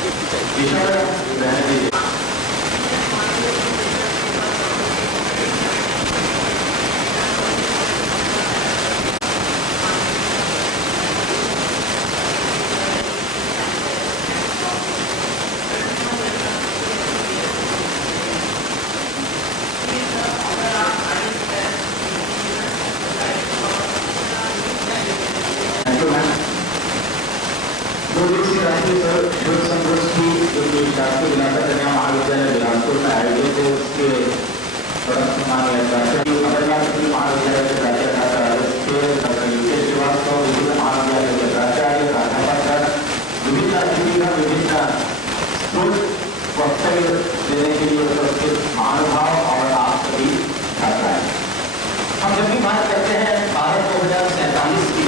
विषय रहने दीजिए। महाविद्यालय बिलासपुर में आयोजित है, उसके महाविद्यालय के प्राचार्य श्रीवास्तव, विभिन्न महाविद्यालय के प्राचार्य प्राध्यापक, विभिन्न अतिथिगण, विभिन्न वक्तव्य देने के लिए उपस्थित महानुभाव और आप सभी छात्राएं। हम जब भी बात करते हैं भारत 2047 की,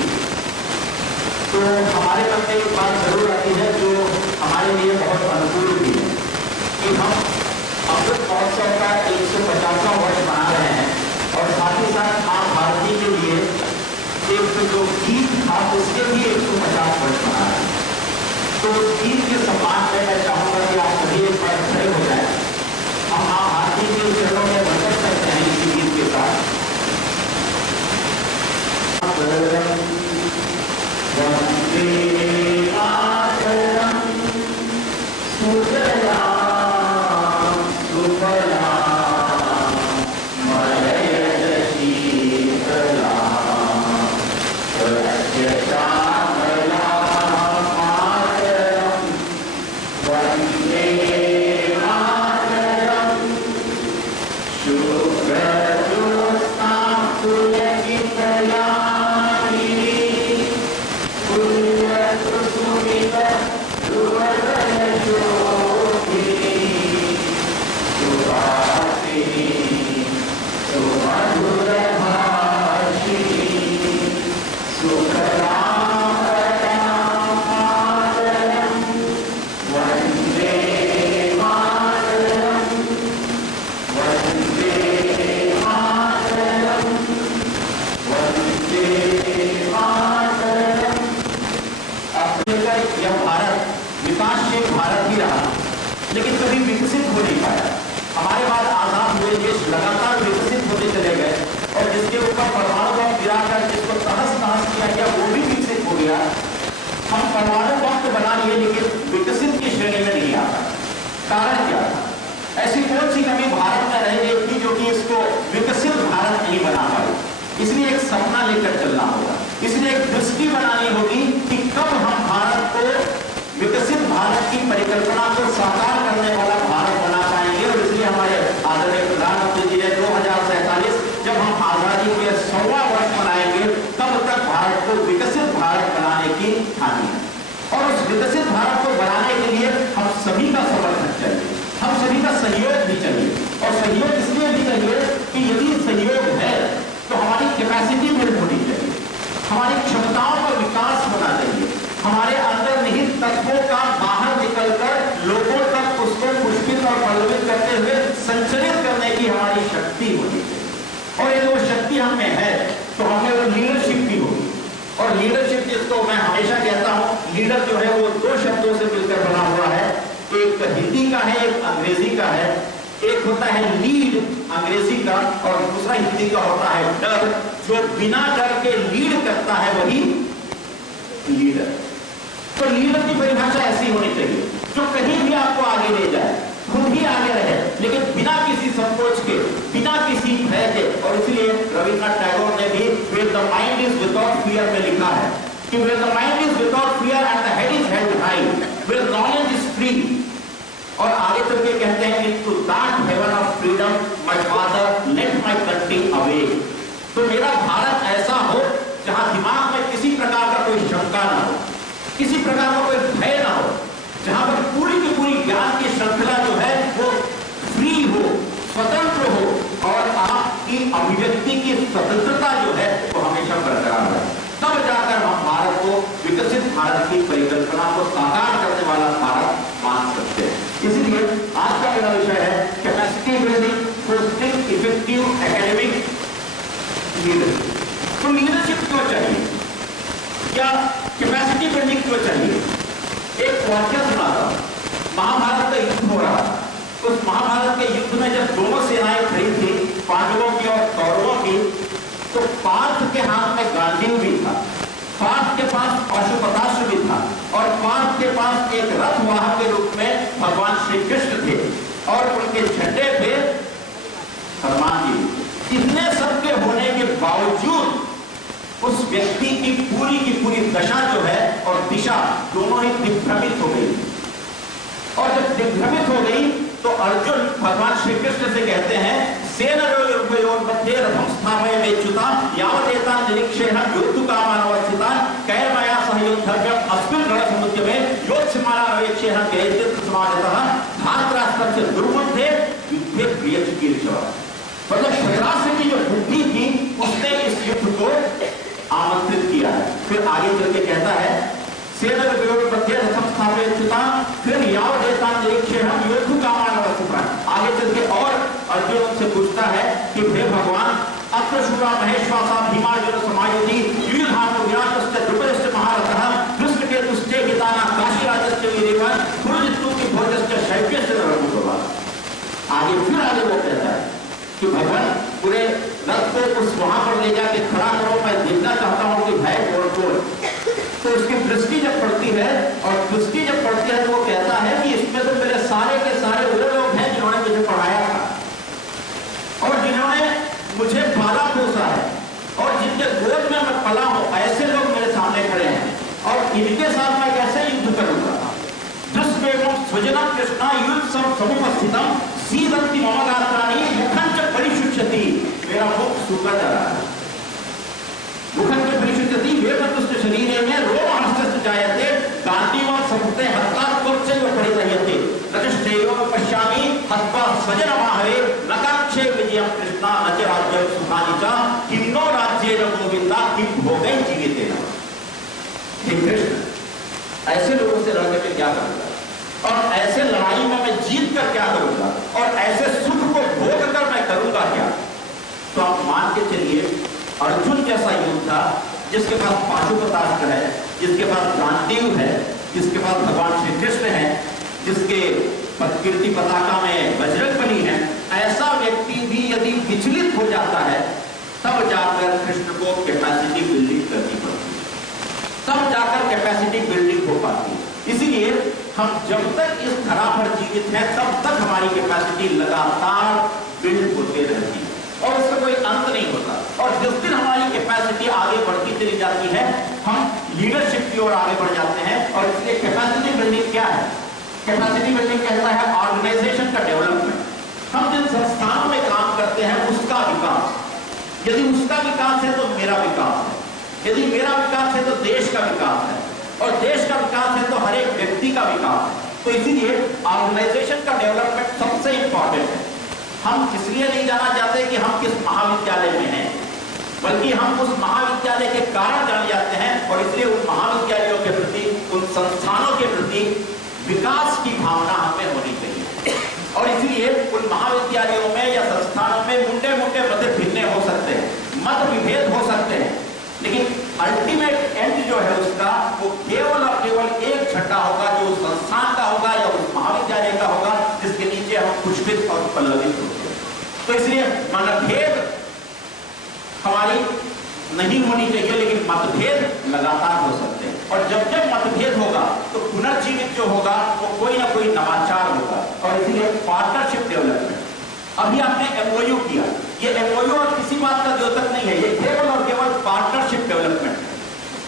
तो हमारे मन में एक बात जरूर आती है जो हमारे लिए बहुत अनुकूल भी है कि हम अमृत महोत्सव का 150वां वर्ष मना रहे हैं और साथ ही साथ मां भारती के लिए एक जो गीत था उसके भी 150 वर्ष मना रहे हैं। तो गीत के सम्मान में मैं चाहूंगा कि आप सभी एक बार खड़े हो जाए। हम मां भारती के चरणों में वंदन करते हैं इसी गीत के साथ। वंदे मातरम सुजलाम सुफलाम मलयज शीतलाम सस्यश्यामलाम मातरम वंदे मातरम शुभ्रज्योत्स्नां पुलकितयामिनीं लेकिन कभी विकसित हो नहीं पाया। हमारे बाद आजाद हुए देश लगातार विकसित होते चले गए और जिसके ऊपर परमाणु बम गिराकर जिसको तहस नहस किया गया वो भी विकसित हो गया। हम परमाणु बम तो बना लिए लेकिन विकसित की श्रेणी में नहीं आता। कारण क्या था? ऐसी कौन सी कमी भारत में रह गई थी जो कि इसको विकसित भारत नहीं बना पाई? इसलिए एक सपना लेकर चलना होगा, इसलिए एक दृष्टि बनानी होगी कि कब हम भारत को विकसित भारत की परिकल्पना को साकार करने वाला भारत बना पाएंगे। और इसलिए हमारे आदरणीय प्रधानमंत्री जी ने 2047 जब हम आजादी के 100वां वर्ष मनाएंगे तब तक भारत को विकसित भारत बनाने की ठानी है। और उस विकसित भारत को बनाने के लिए हम सभी का समर्थन चाहिए, हम सभी का सहयोग भी चाहिए। और सहयोग इसलिए भी चाहिए कि यदि सहयोग है तो हमारी कैपेसिटी बिल्ड होनी चाहिए, हमारी क्षमताओं का विकास होना चाहिए, हमारे अंदर निहित तत्वों का बाहर निकलकर लोगों तक उसको पुष्पित और पल्लवित करते हुए संचरित करने की हमारी शक्ति होनी चाहिए। और यदि वो शक्ति हमें है तो हमें वो लीडरशिप भी होगी। और लीडरशिप जिसको मैं हमेशा कहता हूं, लीडर जो है वो दो शब्दों से मिलकर बना हुआ है, एक हिंदी का है, एक अंग्रेजी का है। एक होता है लीड अंग्रेजी का और दूसरा हिंदी का होता है डर। जो बिना डर के लीड करता है वही लीडर। तो लीडर की परिभाषा ऐसी होनी चाहिए जो कहीं भी आपको आगे ले जाए, खुद ही आगे रहे, लेकिन बिना किसी संकोच के, बिना किसी भय के। और इसलिए रविन्द्रनाथ टैगोर ने भी where the mind is without fear में लिखा है कि where the mind is without fear and the head is held high, where knowledge is free। और आगे चल के कहते हैं कि to that heaven of freedom my father let my country away। तो मेरा भारत ऐसा हो जहां दिमाग में किसी प्रकार का कोई शंका ना हो, किसी प्रकार का कोई भय ना हो, जहां पर पूरी की पूरी ज्ञान की श्रृंखला जो है वो फ्री हो, स्वतंत्र हो और आपकी अभिव्यक्ति की स्वतंत्रता जो है वो हमेशा बरकरार रहे। तब जाकर हम भारत को विकसित भारत की परिकल्पना को साकार करने वाला भारत मान सकते हैं। इसलिए आज का मेरा विषय है capacity building fostering effective academic leadership. तो लीडरशिप क्यों चाहिए या कैपेसिटी बिल्डिंग क्यों चाहिए? एक वाक्य सुनाता हूं। महाभारत का युद्ध हो रहा था। उस महाभारत के युद्ध में जब दोनों सेनाएं खड़ी थी, पांडवों की और कौरवों की, तो पार्थ के हाथ में गांडीव भी था, पार्थ के पास पाशुपतास्त्र भी था, और पार्थ के पास एक रथ वाहक के रूप में भगवान श्री कृष्ण थे, और उनके झंडे पे हनुमान जी। इतने सब के होने के बावजूद उस व्यक्ति की पूरी दशा जो है और दिशा दोनों ही दिग्भ्रमित हो गई। और जब दिग्भ्रमित हो गई तो अर्जुन भगवान श्री कृष्ण से कहते हैं, सेनयोर्मध्य रथं स्थापयाम्यच्युता यावदेतान् निरीक्षेऽहं योद्धुकामानवस्थितान् कैर्मया सह योद्धव्यम् अस्मिन् रणसमुद्यमे योत्स्यमानावेक्षेऽहं केचित्समाजतः धार्तराष्ट्रस्य दुर्बुद्धे युद्धे प्रियचिकीर्षः। मतलब धृतराष्ट्र की जो बुद्धि थी उसने इस युद्ध को आमंत्रित किया है। फिर आगे चल के कहता है, सेनयोर्मध्य रथं स्थापयाम्यच्युता फिर यावदेतान् निरीक्षेऽहं योद्धुकामानवस्थितान्। आगे चल के और अर्जुन उनसे पूछता है कि हे भगवान, अत्र शूरा महेश्वासा भीमार्जुन समायुधि युयुधानो विराटस्य द्रुपदस्य महारथः कृष्णकेतुश्च हिताना काशीराजस्य वीरेवन कुरुजित्तु की भोजस्य शैव्यस्य नरभूतवा। आगे वो कहता है कि भगवान पूरे रथ को उस वहां पर ले जाके खड़ा करो, मैं देखना चाहता हूं कि भय कौन। तो उसकी दृष्टि जब पड़ती है, और दृष्टि जब पड़ती है तो वो कहता है कि इसमें तो मेरे सारे के सारे वो लोग हैं जिन्होंने मुझे पढ़ाया था और जिन्होंने मुझे पाला पोसा है और जिनके गोद में मैं पला हूं, ऐसे लोग मेरे सामने खड़े हैं, और इनके साथ मैं कैसे युद्ध करूंगा। दुष्प्रेमं स्वजनं कृष्णा युद्ध समुपस्थितम सीदंति मम गात्राणि मुखं च परिशुष्यति। मेरा मुख सूखा जा रहा है, मुखं च परिशुष्यति वेदतुष्ट शरीरे में रोमहर्षस्य जायते गांडीवं समुते हत्ता त्वचैव परिदह्यते रजश्चैव पश्यामि हत्वा स्वजनमाहवे न काक्षे विजयं कृष्णा न च राज्यं सुखानि च किं नो राज्येन गोविन्दा किं भोगैः जीवितेन। हे कृष्ण, ऐसे लोगों से लड़कर मैं क्या करूंगा, और ऐसे लड़ाई में मैं जीत कर क्या करूंगा, और ऐसे सुख को भोग कर मैं करूंगा क्या। तो आप मान के चलिए, अर्जुन जैसा योद्धा जिसके पास पाशुपतास्त्र है, जिसके पास गांडीव है, जिसके पास भगवान श्री कृष्ण है, जिसके कीर्ति पताका में बजरंगबली है, ऐसा व्यक्ति भी यदि विचलित हो जाता है तब जाकर कृष्ण को कैपेसिटी बिल्डिंग करनी पड़ती है, तब जाकर कैपेसिटी बिल्डिंग हो पाती है। इसीलिए हम जब तक इस धरा पर जीवित हैं तब तक हमारी कैपेसिटी लगातार बिल्ड होते रहती है और उसका कोई अंत नहीं होता। और जिस दिन हमारी कैपेसिटी आगे बढ़ती चली जाती है, हम लीडरशिप की ओर आगे बढ़ जाते हैं। और इसलिए कैपेसिटी बिल्डिंग क्या है? कैपेसिटी बिल्डिंग कहता है ऑर्गेनाइजेशन का डेवलपमेंट। हम जिन संस्थानों में काम करते हैं उसका विकास, यदि उसका विकास है तो मेरा विकास है, यदि मेरा विकास है तो देश का विकास है, और देश का विकास है तो हर एक व्यक्ति का विकास है। तो इसीलिए ऑर्गेनाइजेशन का डेवलपमेंट सबसे इंपॉर्टेंट है। हम इसलिए नहीं जाना चाहते कि हम किस महाविद्यालय में हैं, बल्कि हम उस महाविद्यालय के कारण जाने जाते हैं, और इसलिए उन महाविद्यालयों के प्रति, उन संस्थानों के प्रति विकास की भावना हमें होनी चाहिए। और इसलिए उन महाविद्यालयों में या संस्थानों में मुंडे मत भिन्न हो सकते हैं, मत विभेद हो सकते हैं, लेकिन अल्टीमेट एंड जो है उसका वो केवल और केवल एक झंडा होगा जो उस संस्थान का होगा या उस महाविद्यालय का होगा जिसके नीचे हम पुष्पित और पल्लवित होते हैं। तो इसलिए मनभेद हमारी नहीं होनी चाहिए, लेकिन मतभेद लगातार हो सकते हैं। और जब जब मतभेद होगा तो पुनर्जीवित जो होगा वो कोई ना कोई नवाचार होगा। और इसलिए पार्टनरशिप डेवलपमेंट, अभी आपने एमओयू किया, ये एमओयू और किसी बात का द्योतक नहीं है, ये केवल और केवल पार्टनरशिप डेवलपमेंट है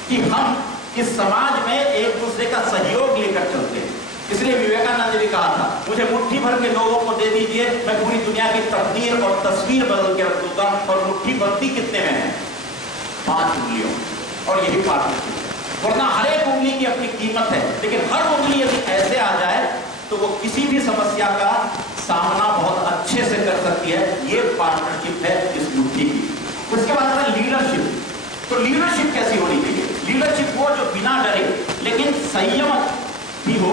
कि हम इस समाज में एक दूसरे का सहयोग लेकर चलते हैं। इसलिए विवेकानंद ने कहा था, मुझे मुट्ठी भर के लोगों को दे दीजिए, मैं पूरी दुनिया की तकदीर और तस्वीर बदल के रख दूंगा। और मुट्ठी बनती कितने में है? 5 उंगलियों। और यही पार्टनरशिप है, वरना हर एक उंगली की अपनी कीमत है, लेकिन हर उंगली यदि ऐसे आ जाए तो वो किसी भी समस्या का सामना बहुत अच्छे से कर सकती है। ये पार्टनरशिप है इस मुट्ठी की। उसके बाद है लीडरशिप। तो लीडरशिप कैसी होनी चाहिए? लीडरशिप वो जो बिना डरे लेकिन संयम भी हो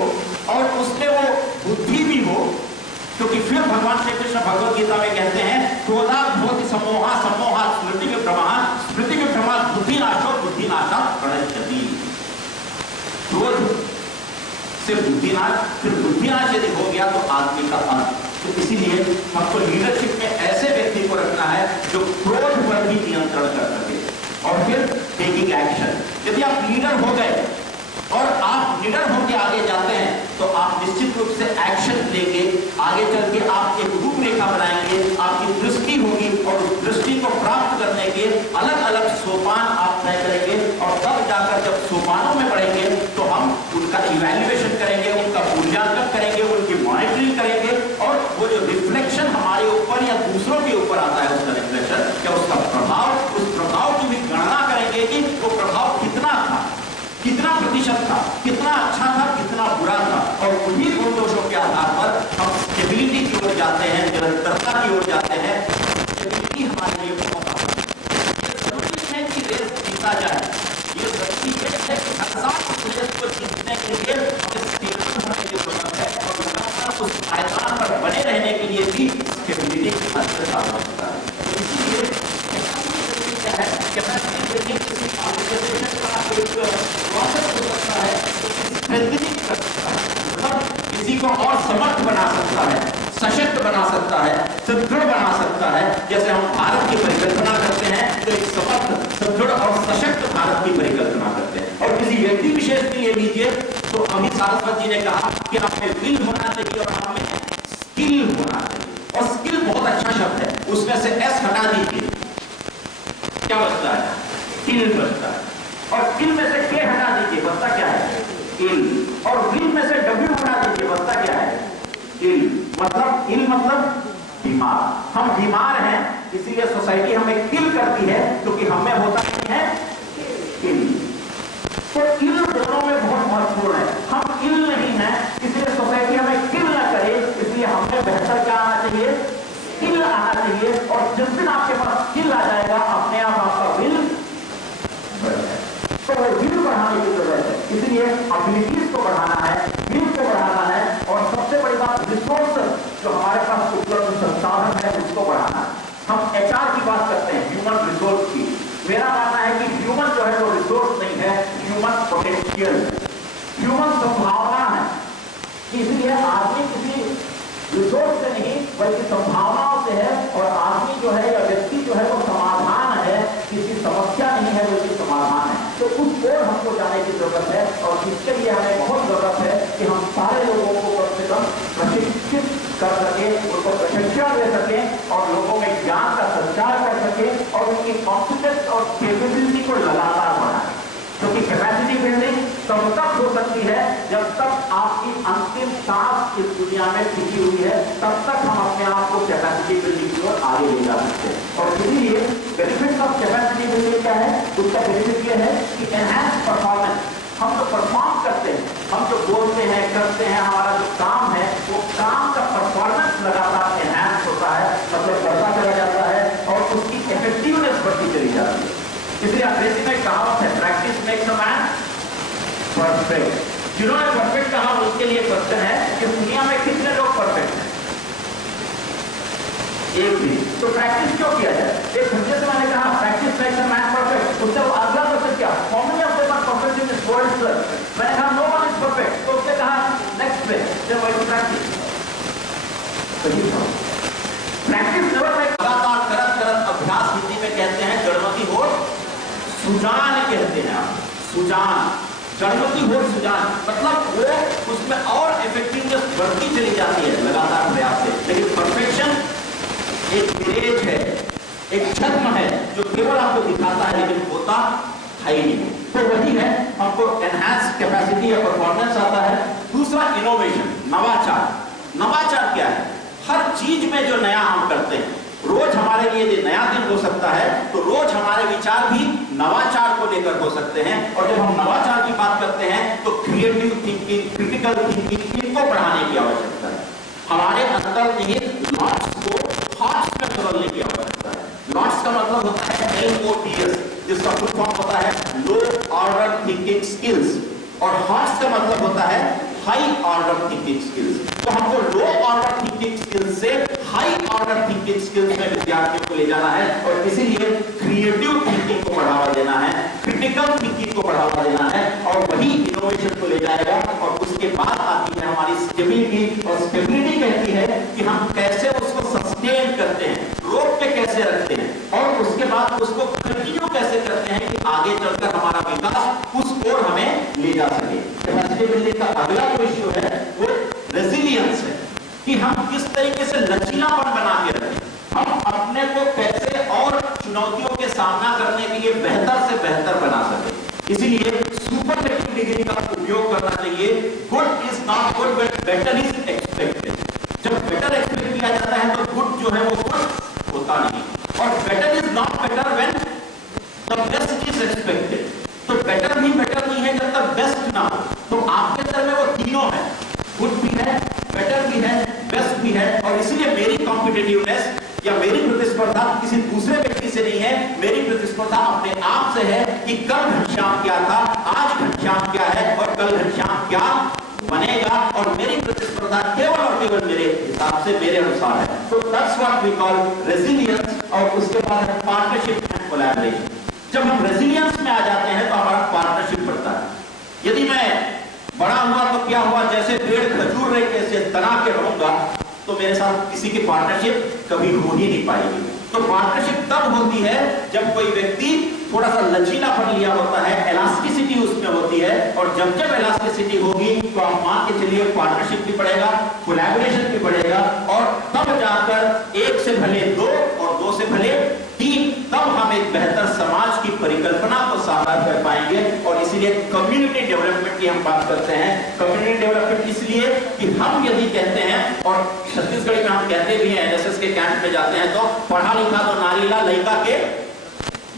और उसमें वो बुद्धि भी हो, क्योंकि फिर भगवान श्री कृष्ण भगवद गीता में कहते हैं, क्रोधात् भवति सम्मोहः सम्मोहात् स्मृति विभ्रमः स्मृति विभ्रमात् बुद्धिनाशो बुद्धिनाशात् प्रणश्यति। क्रोध सिर्फ बुद्धिनाश, फिर बुद्धिनाश यदि हो गया तो आदमी का अंत। तो इसीलिए हमको लीडरशिप में ऐसे व्यक्ति को रखना है जो क्रोध पर भी नियंत्रण कर सके और फिर टेकिंग एक्शन। यदि आप लीडर हो गए और आप लीडर होकर आगे जाते हैं तो आप निश्चित रूप से एक्शन लेके आगे चल के आप एक रूपरेखा बनाएंगे, आपकी दृष्टि होगी और उस दृष्टि को प्राप्त करने के अलग अलग सोपान आप तय करेंगे और तब जाकर जब सोपानों में बढ़ेंगे तो हम उनका इवैल्यूएशन करेंगे, उनका मूल्यांकन करेंगे, उनकी मॉनिटरिंग करेंगे और वो जो रिफ्लेक्शन हमारे ऊपर या दूसरों के ऊपर आता है उसका रिफ्लेक्शन या उसका प्रभाव, उस प्रभाव की भी गणना करेंगे कि वो प्रभाव कितना था, कितना प्रतिशत था, कितना अच्छा था, कितना बुरा था और उन्हीं गुण दोषों के आधार पर हम स्टेबिलिटी की ओर जाते हैं, निरंतरता की ओर जाते हैं। स्टेबिलिटी हमारे लिए बहुत जरूरी है कि रेस जीता जाए। ये जरूरी है कि हर साल रेस को जीतने के लिए हमें स्टेबल होने की जरूरत है और लगातार उस मैदान पर बने रहने के लिए भी स्टेबिलिटी की आवश्यकता है। इसीलिए क्या है कैपेसिटी बिल्डिंग किसी ऑर्गेनाइजेशन का एक प्रोसेस हो सकता है, स्ट्रेंथनिंग कर सकता है, मतलब किसी को और समर्थ बना सकता है, सशक्त बना सकता है, सुदृढ़ बना सकता है। जैसे हम भारत की परिकल्पना करते हैं तो एक समर्थ, सुदृढ़ और सशक्त भारत की परिकल्पना करते हैं। और किसी व्यक्ति विशेष के लिए लीजिए तो अभी सारस्वत जी ने कहा कि हमें विल होना चाहिए और हमें स्किल होना चाहिए और स्किल बहुत अच्छा शब्द है, उसमें से एस हटा दीजिए, क्या बचता है? किल बचता है और किल में से के हटा दीजिए, बचता क्या है? इल। और विल में से डब्ल्यू हटा दीजिए, बचता क्या है? इल। मतलब इल मतलब बीमार। हम बीमार हैं इसीलिए सोसाइटी हमें किल करती है क्योंकि हमें होता नहीं है इल। तो इल दोनों में बहुत महत्वपूर्ण है। हम इल नहीं है इसलिए सोसाइटी हमें किल ना करे, इसलिए हमें बेहतर क्या आना चाहिए? किल आना चाहिए। और जिस दिन आपके पास किल आ जाएगा अपने आप आपका विल बढ़ जाएगा। तो विल बढ़ाने की जरूरत है, इसलिए एबिलिटीज को बढ़ाना है, विल को बढ़ाना है और सबसे बड़ी बात रिसोर्सेस जो हमारे पास उपलब्ध संसाधन है उसको बढ़ाना है। हम एचआर की बात करते हैं, ह्यूमन रिसोर्स की। मेरा मानना है कि ह्यूमन जो है वो रिसोर्स नहीं है, ह्यूमन पोटेंशियल, ह्यूमन संभावना है। इसलिए आदमी किसी रिसोर्स से नहीं बल्कि संभावनाओं से है और आदमी जो है या व्यक्ति जो है वो समाधान है, किसी समस्या नहीं है बल्कि समाधान है। तो उस ओर हमको जाने की जरूरत है और इसके लिए हमें बहुत जरूरत है कि हम सारे लोगों को कम से कम प्रशिक्षित कर सके, उनको प्रशिक्षण दे सके और लोगों में ज्ञान का संचार कर सके और उनकी कॉन्फिडेंस और कैपेबिलिटी को लगातार बढ़ाए। क्योंकि कैपेसिटी बिल्डिंग तब तक हो सकती है जब तक आपकी अंतिम सांस इस दुनिया में टिकी हुई है, तब तक हम अपने आप को कैपेसिटी बिल्डिंग की ओर आगे ले जा सकते हैं। और इसीलिए बेनिफिट ऑफ कैपेसिटी बिल्डिंग क्या है? उसका बेनिफिट यह है कि एनहांस परफॉर्मेंस। हम जो परफॉर्म करते हैं, हम जो बोलते हैं, करते हैं, हमारा जो काम है वो काम का परफॉर्मेंस लगातार एनहांस होता है, मतलब बढ़ता चला जाता है और उसकी इफेक्टिवनेस बढ़ती चली जाती है। इसलिए अंग्रेजी में कहावत है, practice makes a man perfect. जिन्होंने परफेक्ट कहा उसके लिए क्वेश्चन है कि दुनिया में कितने लोग परफेक्ट हैं? एक भी। तो प्रैक्टिस क्यों किया जाए? एक घंटे से मैंने कहा practice makes a man perfect, उससे अगला क्वेश्चन क्या? How many of them are perfect in this world sir? मैंने कहा नो वन इज परफेक्ट। तो उसने कहा नेक्स्ट पे देन व्हाई टू प्रैक्टिस? सही था। प्रैक्टिस नेवर लाइक लगातार करत करत अभ्यास हिंदी में कहते हैं जड़मती हो सुजान कहते हैं आप, सुजान, जड़मती हो सुजान, मतलब वो उसमें और इफेक्टिवनेस बढ़ती चली जाती है लगातार प्रयास से। लेकिन परफेक्शन एक ग्रेज है, एक छद्म है जो केवल आपको दिखाता है लेकिन होता है ही नहीं। तो वही है, हमको एनहांस कैपेसिटी या परफॉर्मेंस आता है। दूसरा इनोवेशन, नवाचार। नवाचार क्या है? हर चीज में जो नया हम करते हैं, रोज हमारे लिए यदि नया दिन हो सकता है तो रोज हमारे विचार भी नवाचार को लेकर हो सकते हैं। और जब हम नवाचार की बात करते हैं तो क्रिएटिव थिंकिंग, क्रिटिकल थिंकिंग, इनको बढ़ाने की आवश्यकता है। हमारे अंदर निहित लॉट्स को थॉट्स में बदलने की आवश्यकता है। लॉट्स का मतलब होता है LOTS, जिसका फुल फॉर्म होता है लो ऑर्डर थिंकिंग स्किल्स, और हॉट्स का मतलब होता है हाई ऑर्डर थिंकिंग स्किल्स। तो हमको लो ऑर्डर थिंकिंग स्किल्स से हाई ऑर्डर थिंकिंग स्किल्स में विद्यार्थियों को ले जाना है और इसीलिए क्रिएटिव थिंकिंग को बढ़ावा देना है। क्रिटिकल थिंकिंग को बढ़ावा देना है और वही इनोवेशन को ले जाएगा। और उसके बाद आती है हमारी स्टेबिलिटी, और स्टेबिलिटी कहती है कि हम कैसे उसको सस्टेन करते हैं, रोक के कैसे रखते हैं, और उसके बाद उसको कंटिन्यू कैसे करते हैं कि आगे चलकर हमारा विकास उस ओर हमें ले जा सके। कैपेसिटी बिल्डिंग का अगला जो इश्यू है वो रेजिलियंस है, कि हम किस तरीके से लचीलापन बना के रखें, हम अपने को कैसे और चुनौतियों के सामना करने के लिए बेहतर से बेहतर बना सके। इसीलिए सुपरलेटिव डिग्री का उपयोग करना चाहिए। Good is not good but better is expected. जब बेटर एक्सपेक्ट किया जाता है तो गुड जो है वो गुड होता नहीं, और better is not better when the best is expected. तो बेटर भी बेटर नहीं है जब तक बेस्ट ना हो। तो आपके अंदर में वो तीनों है, गुड भी है, बेटर भी है, बेस्ट भी है। और इसलिए मेरी कॉम्पिटिटिवनेस या मेरी प्रतिस्पर्धा किसी दूसरे व्यक्ति से नहीं है, मेरी प्रतिस्पर्धा अपने आप से है कि कल घनश्याम क्या था, आज घनश्याम क्या है और कल घनश्याम क्या बनेगा। और मेरी प्रतिस्पर्धा केवल और केवल मेरे हिसाब से, मेरे अनुसार है। तो that's what we call resilience. और उसके बाद है पार्टनरशिप एंड कोलैबोरेशन। जब हम रेजिलियंस में आ जाते हैं तो हमारा पार्टनरशिप बढ़ता है। यदि मैं बड़ा हुआ तो क्या हुआ, जैसे पेड़ खजूर रहे कैसे तना के रहूंगा, तो मेरे साथ किसी की पार्टनरशिप कभी हो ही नहीं पाएगी। तो पार्टनरशिप तब होती है जब कोई व्यक्ति थोड़ा सा लचीलापन लिया होता है, इलास्टिसिटी उसमें होती है। और जब जब इलास्टिसिटी होगी तो आप मान के चलिए पार्टनरशिप भी बढ़ेगा, कोलैबोरेशन भी बढ़ेगा, और तब जाकर एक से भले दो और दो से भले तीन, तब हम एक बेहतर समाज की परिकल्पना को साकार कर पाएंगे। और इसीलिए कम्युनिटी डेवलपमेंट की हम बात करते हैं। कम्युनिटी डेवलपमेंट इसलिए कि हम यदि कहते हैं, और छत्तीसगढ़ में हम कहते भी हैं, एनएसएस के कैंप में जाते हैं तो पढ़ा लिखा तो नारीला लड़का के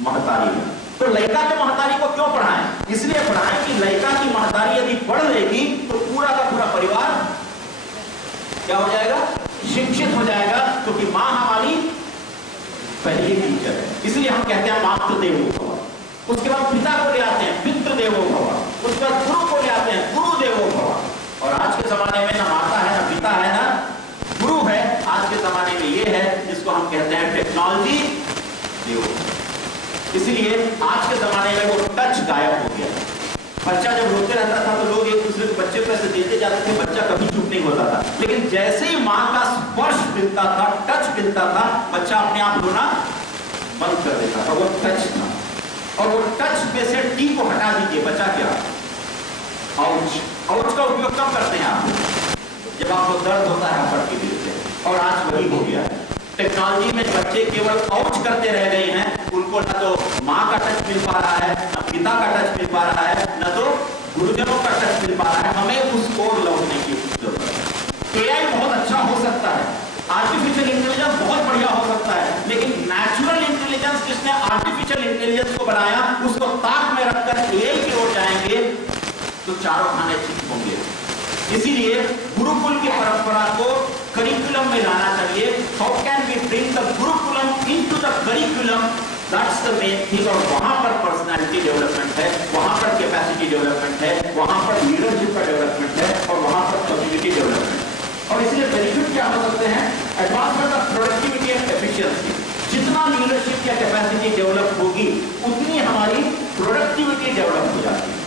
महतारी। तो लड़का के महतारी को क्यों पढ़ाएं? इसलिए पढ़ाएं कि लड़का की महतारी यदि पढ़ लेगी तो पूरा का पूरा परिवार क्या हो जाएगा, शिक्षित हो जाएगा। क्योंकि मां हमारी पहली टीचर है। इसलिए हम कहते हैं मातृ देवो भव। उसके बाद पिता को ले आते हैं पितृ देवो भव। उसके बाद गुरु को ले आते हैं गुरु देवो भव। और आज के जमाने में ना माता है, ना पिता है, ना गुरु है। आज के जमाने में ये है जिसको हम कहते हैं टेक्नोलॉजी देवो। इसलिए आज के जमाने में वो टच गायब हो गया। बच्चा जब रोते रहता था तो लोग एक दूसरे को बच्चे को ऐसे देते जाते थे, बच्चा कभी चुप नहीं होता था। लेकिन जैसे ही मां का स्पर्श मिलता था, टच मिलता था, बच्चा अपने आप रोना बंद कर देता था। वो टच था। और वो टच पे से टी को हटा दीजिए, बच्चा क्या, आउच। आउच का उपयोग कब करते हैं आप? जब आपको दर्द होता है ऊपर की दिल से। और आज वही हो गया है। टेक्नोलॉजी में बच्चे केवल आउच करते रह गए हैं। उनको न तो माँ का टच मिल पा रहा है, न पिता का टच मिल पा रहा है, न तो गुरुजनों का टच मिल पा रहा है। हमें उस ओर लौटने की जरूरत है। एआई बहुत अच्छा हो सकता है, आर्टिफिशियल इंटेलिजेंस बहुत बढ़िया हो सकता है, लेकिन नेचुरल इंटेलिजेंस जिसने आर्टिफिशियल इंटेलिजेंस को बनाया, उसको ताक में रखकर एआई की ओर जाएंगे तो चारों खाने ठीक होंगे। इसीलिए गुरुकुल की परंपरा को करिकुलम में लाना चाहिए। How can we bring the gurukulam into the curriculum, that's the main thing. और वहां पर पर्सनालिटी डेवलपमेंट है, वहां पर कैपेसिटी डेवलपमेंट है, वहां पर लीडरशिप का डेवलपमेंट है, और वहां पर कम्युनिटी डेवलपमेंट। और इसलिए बेनिफिट क्या हो सकते हैं? Advancement of productivity and efficiency. जितना लीडरशिप या कैपेसिटी डेवलप होगी उतनी हमारी प्रोडक्टिविटी डेवलप हो जाती है।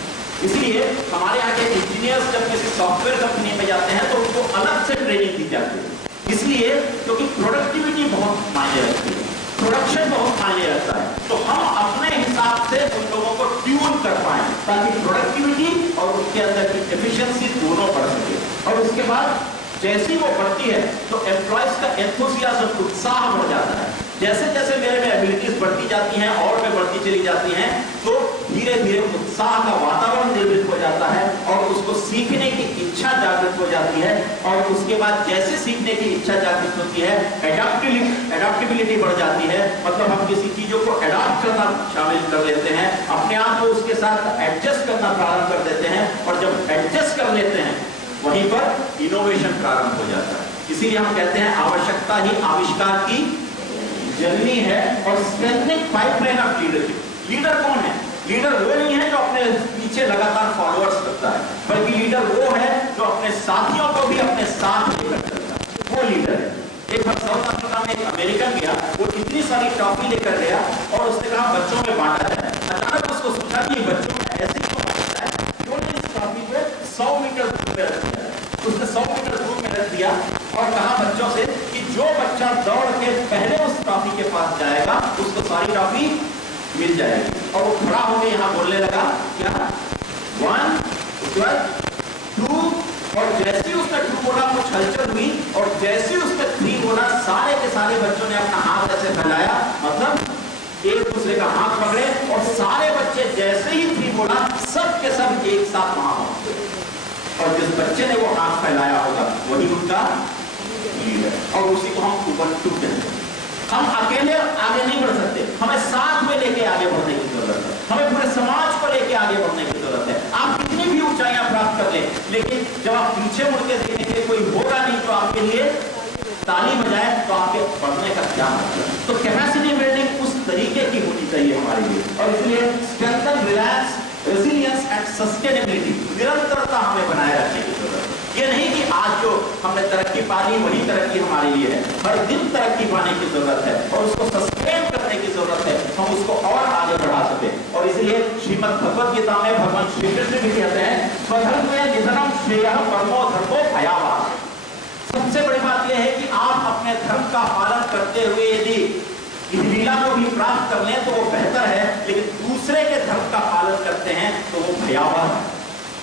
इसलिए हमारे यहाँ के इंजीनियर्स जब किसी सॉफ्टवेयर कंपनी में जाते हैं तो उनको अलग से ट्रेनिंग दी जाती है। इसलिए क्योंकि प्रोडक्टिविटी बहुत मायने रखती है, प्रोडक्शन बहुत मायने रखता है। तो हम अपने हिसाब से उन लोगों को ट्यून कर पाए ताकि प्रोडक्टिविटी और उसके अंदर की एफिशिएंसी दोनों बढ़ सके। और उसके बाद जैसी वो बढ़ती है तो एम्प्लॉयज का एंथुसियाज्म, उत्साह बढ़ जाता है। जैसे जैसे मेरे में एबिलिटीज बढ़ती जाती हैं और में बढ़ती चली जाती हैं तो धीरे धीरे उत्साह का वातावरण निर्मित हो जाता है और उसको सीखने की इच्छा जागृत हो जाती है। और उसके बाद जैसे सीखने की इच्छा जागृत होती है, एडाप्टेबिलिटी बढ़ जाती है। मतलब हम किसी चीजों को एडॉप्ट करना शामिल कर लेते हैं, अपने आप को उसके साथ एडजस्ट करना प्रारंभ कर देते हैं। और जब एडजस्ट कर लेते हैं वहीं पर इनोवेशन प्रारंभ हो जाता है। इसीलिए हम कहते हैं आवश्यकता ही आविष्कार की जननी है। और strengthening pipeline of leadership. Leader कौन है? लीडर वो नहीं है जो अपने पीछे लगातार फॉलोअर्स करता है, बल्कि लीडर वो है जो अपने साथियों को भी अपने साथ लेकर चलता है। वो लीडर है। एक बार साउथ अफ्रीका में एक अमेरिकन गया, वो इतनी सारी टॉफी लेकर गया और उसने कहा बच्चों में बांटा जाए। अचानक उसको सोचा कि बच्चों में ऐसे क्यों होता है, क्यों नहीं इस ट्रॉफी को 100 मीटर दूर में रख दिया। उसने 100 मीटर दूर में रख दिया और कहा बच्चों से कि जो बच्चा दौड़ के पहले उस ट्रॉफी के पास जाएगा उसको सारी ट्रॉफी मिल जाएगी। और वो खड़ा होकर यहाँ बोलने लगा क्या 1 उसके बाद 2 और जैसे उसने 2 बोला कुछ हलचल हुई और जैसे उसने 3 बोला सारे के सारे बच्चों ने अपना हाथ ऐसे फैलाया, मतलब एक दूसरे का हाथ पकड़े और सारे बच्चे जैसे ही 3 बोला सब के सब एक साथ वहां पहुंचे और जिस बच्चे ने वो हाथ फैलाया होगा वही उनका लीडर। और उसी को हम उबंटू कहते हैं। हम अकेले आगे नहीं बढ़ सकते, हमें साथ में लेके आगे बढ़ने की जरूरत है, हमें पूरे समाज को लेके आगे बढ़ने की जरूरत है। आप कितनी भी ऊंचाइयां प्राप्त कर लें, लेकिन जब आप पीछे मुड़ के देखेंगे कोई होगा नहीं तो आपके लिए ताली बजाए तो आपके बढ़ने का क्या मतलब। तो कैपेसिटी बिल्डिंग उस तरीके की होनी चाहिए हमारे लिए। और इसलिए strengthen, relax, resilience and sustainability, निरंतरता हमें बनाए रखने की जरूरत है। ये नहीं कि आज जो हमने तरक्की पा ली वही तरक्की हमारे लिए है, हर दिन तरक्की पाने की जरूरत है और उसको सस्टेन करने की जरूरत है, हम उसको और आगे बढ़ा सके। और इसलिए श्रीमद् भगवद गीता में भगवान श्री कृष्ण भी कहते हैं स्वधर्मे निधनम श्रेयः परमो धर्मो भयावह। सबसे बड़ी बात यह है कि आप अपने धर्म का पालन करते हुए यदि इस लीला को भी प्राप्त कर लें तो वो बेहतर है, लेकिन दूसरे के धर्म का पालन करते हैं तो वो भयावह है।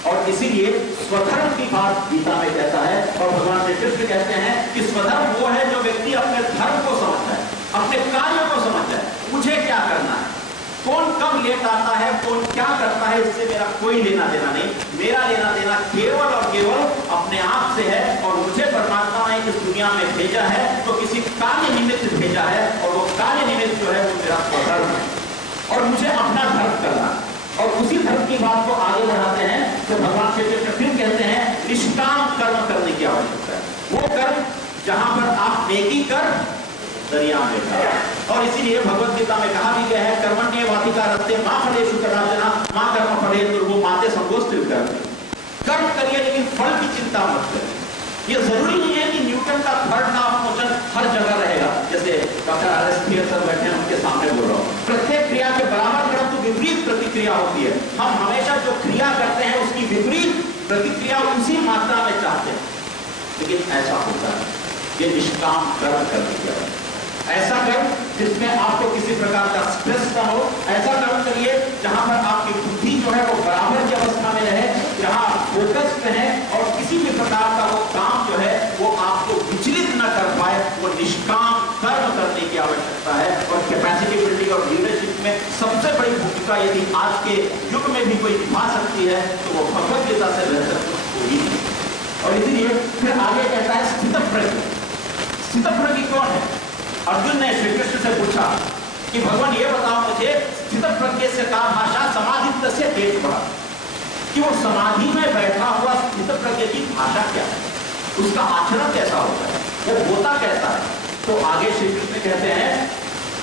और इसीलिए स्वधर्म की बात गीता में कहता है और भगवान श्री कृष्ण कहते हैं कि स्वधर्म वो है जो व्यक्ति अपने धर्म को समझता है, अपने कार्य को समझता है, मुझे क्या करना है, कौन कब लेट आता है, कौन क्या करता है, इससे मेरा कोई लेना देना नहीं। मेरा लेना देना केवल और केवल अपने आप से है और मुझे परमात्मा ने इस दुनिया में भेजा है तो किसी कार्य निमित्त भेजा है और वो कार्य निमित्त जो है वो मेरा स्वधर्म है और मुझे अपना धर्म करना। और उसी धर्म की बात को आगे बढ़ाते हैं तो भगवान श्री कृष्ण फिर कहते हैं निष्काम कर्म करने की आवश्यकता है। वो कर्म जहां पर आप नेकी कर दरिया में डाल। और इसीलिए भगवत गीता में कहा भी गया है कर्मण्येवाधिकारस्ते मा फलेषु कदाचन मा कर्म फले दुर्गो माते संगोस्त्रिव कर्म करिए लेकिन फल की चिंता मत करिए। ये जरूरी नहीं है कि न्यूटन का थर्ड लॉ ऑफ मोशन हर जगह रहेगा, जैसे डॉक्टर आर.एस. थियर सर बैठे हैं उनके सामने बोल रहा हूं। प्रत्येक क्रिया के बराबर परंतु विपरीत प्रतिक्रिया होती है। हम हमेशा जो क्रिया करते हैं उसकी विपरीत प्रतिक्रिया उसी मात्रा में चाहते हैं, लेकिन ऐसा होता है ये निष्काम कर्म करने की आवश्यकता है। ऐसा कर्म जिसमें आपको किसी प्रकार का स्ट्रेस ना हो, ऐसा कर्म करिए जहां पर आपकी बुद्धि जो है वो बराबर की अवस्था में रहे, जहां आप फोकस पे हैं और किसी भी प्रकार का वो काम जो है वो आपको विचलित न कर पाए, वो निष्काम कर्म करने की आवश्यकता है। और कैपेसिटी बिल्डिंग और लीडरशिप में सबसे बड़ी भूमिका यदि आज के युग में भी कोई निभा सकती है तो वो भगवद गीता से बेहतर कुछ होगी नहीं। और इसीलिए फिर आगे कहता है स्थितप्रज्ञ। स्थितप्रज्ञ कौन है? अर्जुन ने श्री कृष्ण से पूछा कि भगवान ये बताओ मुझे स्थितप्रज्ञ से का भाषा समाधि से तेज पड़ा, कि वो समाधि में बैठा हुआ स्थितप्रज्ञ की भाषा क्या है, उसका आचरण कैसा होता है, वो होता कैसा है। तो आगे श्री कृष्ण कहते हैं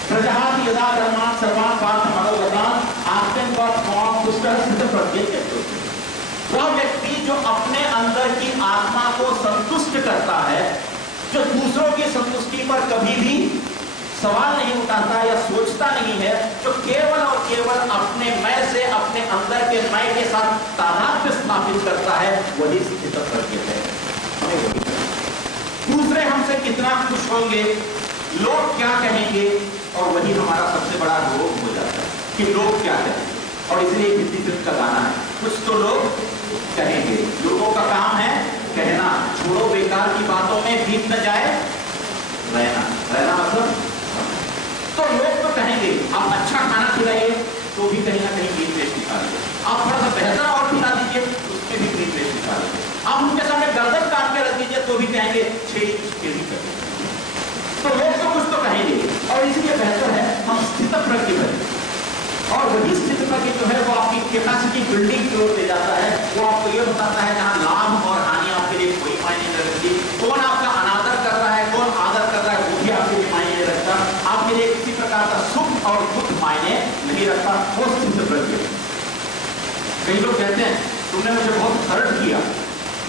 प्रजहाति यदा धर्मान् सर्वान् पार्थ मनोगतान् आत्मन्वात् पुष्टः स्थितप्रज्ञ कहते हैं। वह व्यक्ति जो अपने अंदर की आत्मा को संतुष्ट करता है, जो दूसरों की संतुष्टि पर कभी भी सवाल नहीं उठाता या सोचता नहीं है, जो केवल और केवल अपने मैं से अपने अंदर के मैं के साथ तादात्म्य स्थापित करता है, वही स्थितप्रज्ञ है। हमें वही दूसरे हमसे कितना खुश होंगे, लोग क्या कहेंगे, और वही हमारा सबसे बड़ा रोग हो जाता है कि लोग क्या कहेंगे। और इसलिए हिंदी फिल्म का गाना है कुछ तो लोग कहेंगे, लोगों का काम है कहना, छोड़ो बेकार की बातों में बीत न जाए रहना। रहना मतलब तो लोग तो कहेंगे आप अच्छा खाना खिलाइए तो भी कहीं ना कहीं बीच पेश निकालिए, आप थोड़ा सा बेहतर और खिला दीजिए उसमें भी बीच पेश निकालिए, आप उनके सामने गर्दन काट के रख दीजिए तो भी कहेंगे छह उसके भी करेंगे। तो लोग तो कुछ तो कहेंगे और इसलिए बेहतर है हम स्थितप्रज्ञ बने। और वही स्थितप्रज्ञ जो है वो आपकी कैपेसिटी बिल्डिंग की ओर ले जाता है। वो आपको ये बताता है जहां लाभ और हानि आपके लिए कोई मायने नहीं रखती, कौन आपका अनादर कर रहा है कौन आदर कर रहा है वो भी आपके लिए मायने नहीं रखता, आपके लिए किसी प्रकार का सुख और दुख मायने नहीं रखता, वो स्थितप्रज्ञ। कई लोग कहते हैं तुमने मुझे बहुत हर्ट किया,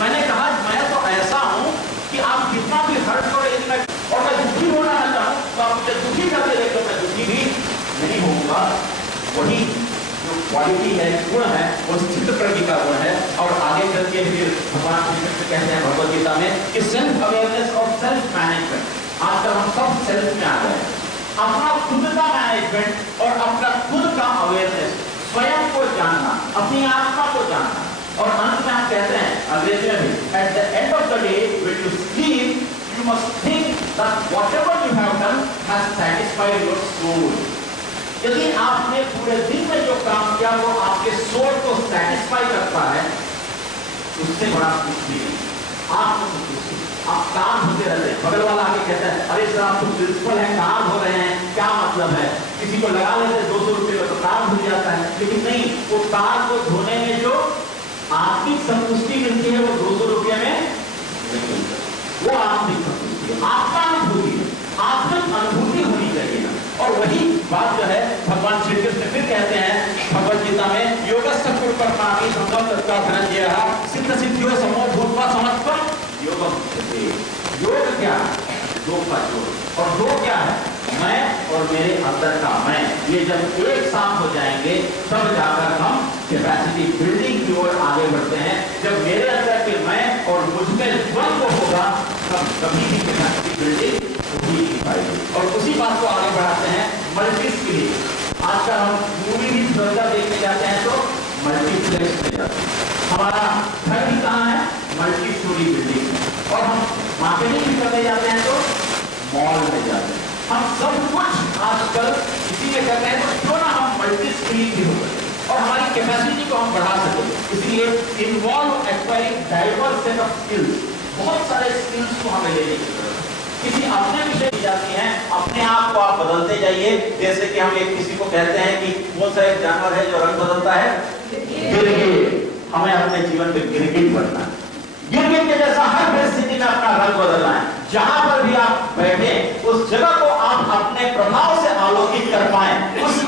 मैंने कहा मैं तो ऐसा हूं कि आप कितना भी हर्ट करो यदि मैं और मैं दुखी होना चाहूं तो आप मुझे दुखी करके देखो, मैं दुखी भी नहीं होऊंगा। वही क्वालिटी है, गुण है, वो चित्त प्रकृति का गुण है। और आगे चल के फिर भगवान श्री कृष्ण कहते हैं भगवद गीता में कि सेल्फ अवेयरनेस और सेल्फ मैनेजमेंट। आजकल हम सब सेल्फ में आ गए हैं, अपना खुद का मैनेजमेंट और अपना खुद का अवेयरनेस, स्वयं को जानना, अपनी आत्मा को जानना। और अंत में आप कहते हैं अंग्रेजी में भी, at the end of the day when you sleep you must think that whatever you have done has satisfied your soul. यदि आपने पूरे दिन में जो काम किया वो आपके सोल को सेटिस्फाई करता है, उससे बड़ा कुछ भी नहीं। आप काम होते रहते हैं, बगल वाला आगे कहता है अरे सर आप तो प्रिंसिपल है, काम हो रहे हैं, क्या मतलब है? किसी को लगा लेते 200 रुपये का तो काम हो जाता है। लेकिन नहीं, वो कार को धोने में जो आर्थिक संतुष्टि मिलती है वो 200 रुपये में नहीं, वो आत्मिक संतुष्टि है, आत्मानुभूति है, आत्मिक अनुभूति होनी चाहिए। और वही बात जो है भगवान श्री कृष्ण फिर कहते हैं भगवद गीता में, योगस्थ कुर्पणामि संकल्पस्ता धनंजयः सिद्ध सिद्धियों समो भूत्वा समत्वं योगम उच्यते। योग क्या है? योग का योग। और योग क्या है? मैं और मेरे अंदर का मैं, ये जब एक साथ हो जाएंगे तब जाकर हम कैपेसिटी बिल्डिंग की ओर आगे बढ़ते हैं। जब मेरे अंदर के मैं और मुझ में द्वंद्व होगा तब कभी भी कैपेसिटी बिल्डिंग हो ही नहीं पाएगी। और उसी बात को आगे बढ़ाते हैं मल्टीस्किलिंग। आजकल हम मूवी भी थोड़ा देखने जाते हैं तो मल्टीप्लेक्स में जाते हैं, हमारा घर भी कहाँ है? मल्टी स्टोरी बिल्डिंग में। और हम मार्केटिंग भी करने जाते हैं तो मॉल में जाते हैं। हम सब कुछ आजकल इसी में कर रहे हैं, तो क्यों ना हम मल्टीस्किलिंग भी हो और हमारी कैपेसिटी को हम बढ़ा सकें। इसलिए involve acquiring diverse set of skills, बहुत सारे स्किल्स को हमें लेने की जरूरत है। किसी अपने विषय की जाती हैं, अपने आप को आप बदलते जाइए। जैसे कि हम एक किसी को कहते हैं कि कौन सा एक जानवर है जो रंग बदलता है? गिरगिट। हमें अपने जीवन में गिरगिट बनना है, गिरगिट के जैसा हर परिस्थिति में अपना रंग बदलना है। जहां पर भी आप बैठे उस जगह को आप अपने प्रभाव से आलोकित कर पाए, उस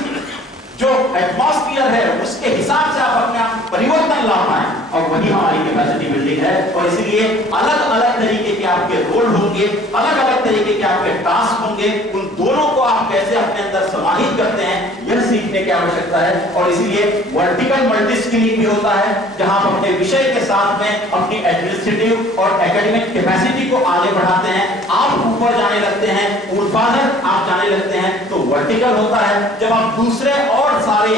जो एटमॉस्फेयर है उसके हिसाब से आप अपने आप परिवर्तन ला पाए, और वही हमारी कैपेसिटी बिल्डिंग है। और इसलिए अलग अलग तरीके के आपके रोल होंगे, अलग अलग तरीके के आपके टास्क होंगे, उन दोनों को आप कैसे अपने अंदर समाहित करते हैं यह सीखने की आवश्यकता है। और इसलिए वर्टिकल मल्टीस्किलिंग भी होता है, जहां आप अपने विषय के साथ में अपनी एडमिनिस्ट्रेटिव और एकेडमिक कैपेसिटी को आगे बढ़ाते हैं, आप ऊपर जाने लगते हैं, ऊर्ध्वाधर आप जाने लगते हैं, तो वर्टिकल होता है। जब आप दूसरे और सारे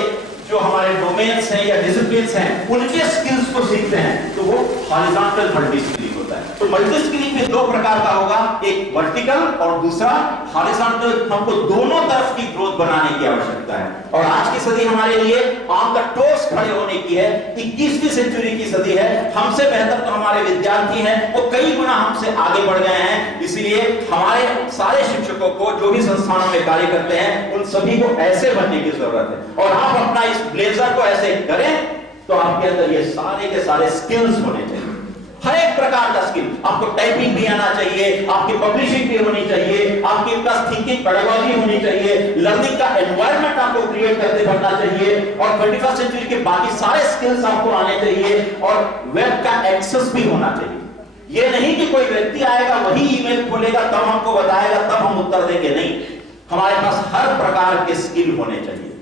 जो हमारे डोमेन्स हैं या डिसिप्लिन्स हैं उनके स्किल्स को सीखते हैं, तो वो हॉरिजॉन्टल मल्टीस्किलिंग होता है। तो मल्टीस्किलिंग में दो प्रकार का होगा, एक वर्टिकल और दूसरा हॉरिजॉन्टल। हमको दोनों तरफ की ग्रोथ बनाने की आवश्यकता है। और आज की सदी हमारे लिए ऑन द टोस खड़े होने की है, 21वीं सेंचुरी की सदी है। हमसे बेहतर तो हमारे विद्यार्थी हैं, वो कई गुना हमसे आगे बढ़ गए हैं। इसलिए हमारे सारे शिक्षकों को जो भी संस्थानों में कार्य करते हैं उन सभी को ऐसे बनने की जरूरत है। और आप अपना इस ब्लेजर को ऐसे करें तो आपके अंदर ये सारे के सारे स्किल्स होने चाहिए, हर एक प्रकार का स्किल। आपको टाइपिंग भी आना चाहिए, आपकी पब्लिशिंग भी होनी चाहिए, आपके पास थिंकिंग पेडागॉजी होनी चाहिए, लर्निंग का एनवायरनमेंट आपको क्रिएट करते बनना चाहिए, और 21st सेंचुरी के बाकी सारे स्किल्स आपको आने चाहिए, और वेब का एक्सेस भी होना चाहिए। ये नहीं कि कोई व्यक्ति आएगा वही ईमेल खोलेगा तब हमको बताएगा तब हम उत्तर देंगे, नहीं, हमारे पास हर प्रकार के स्किल होने चाहिए,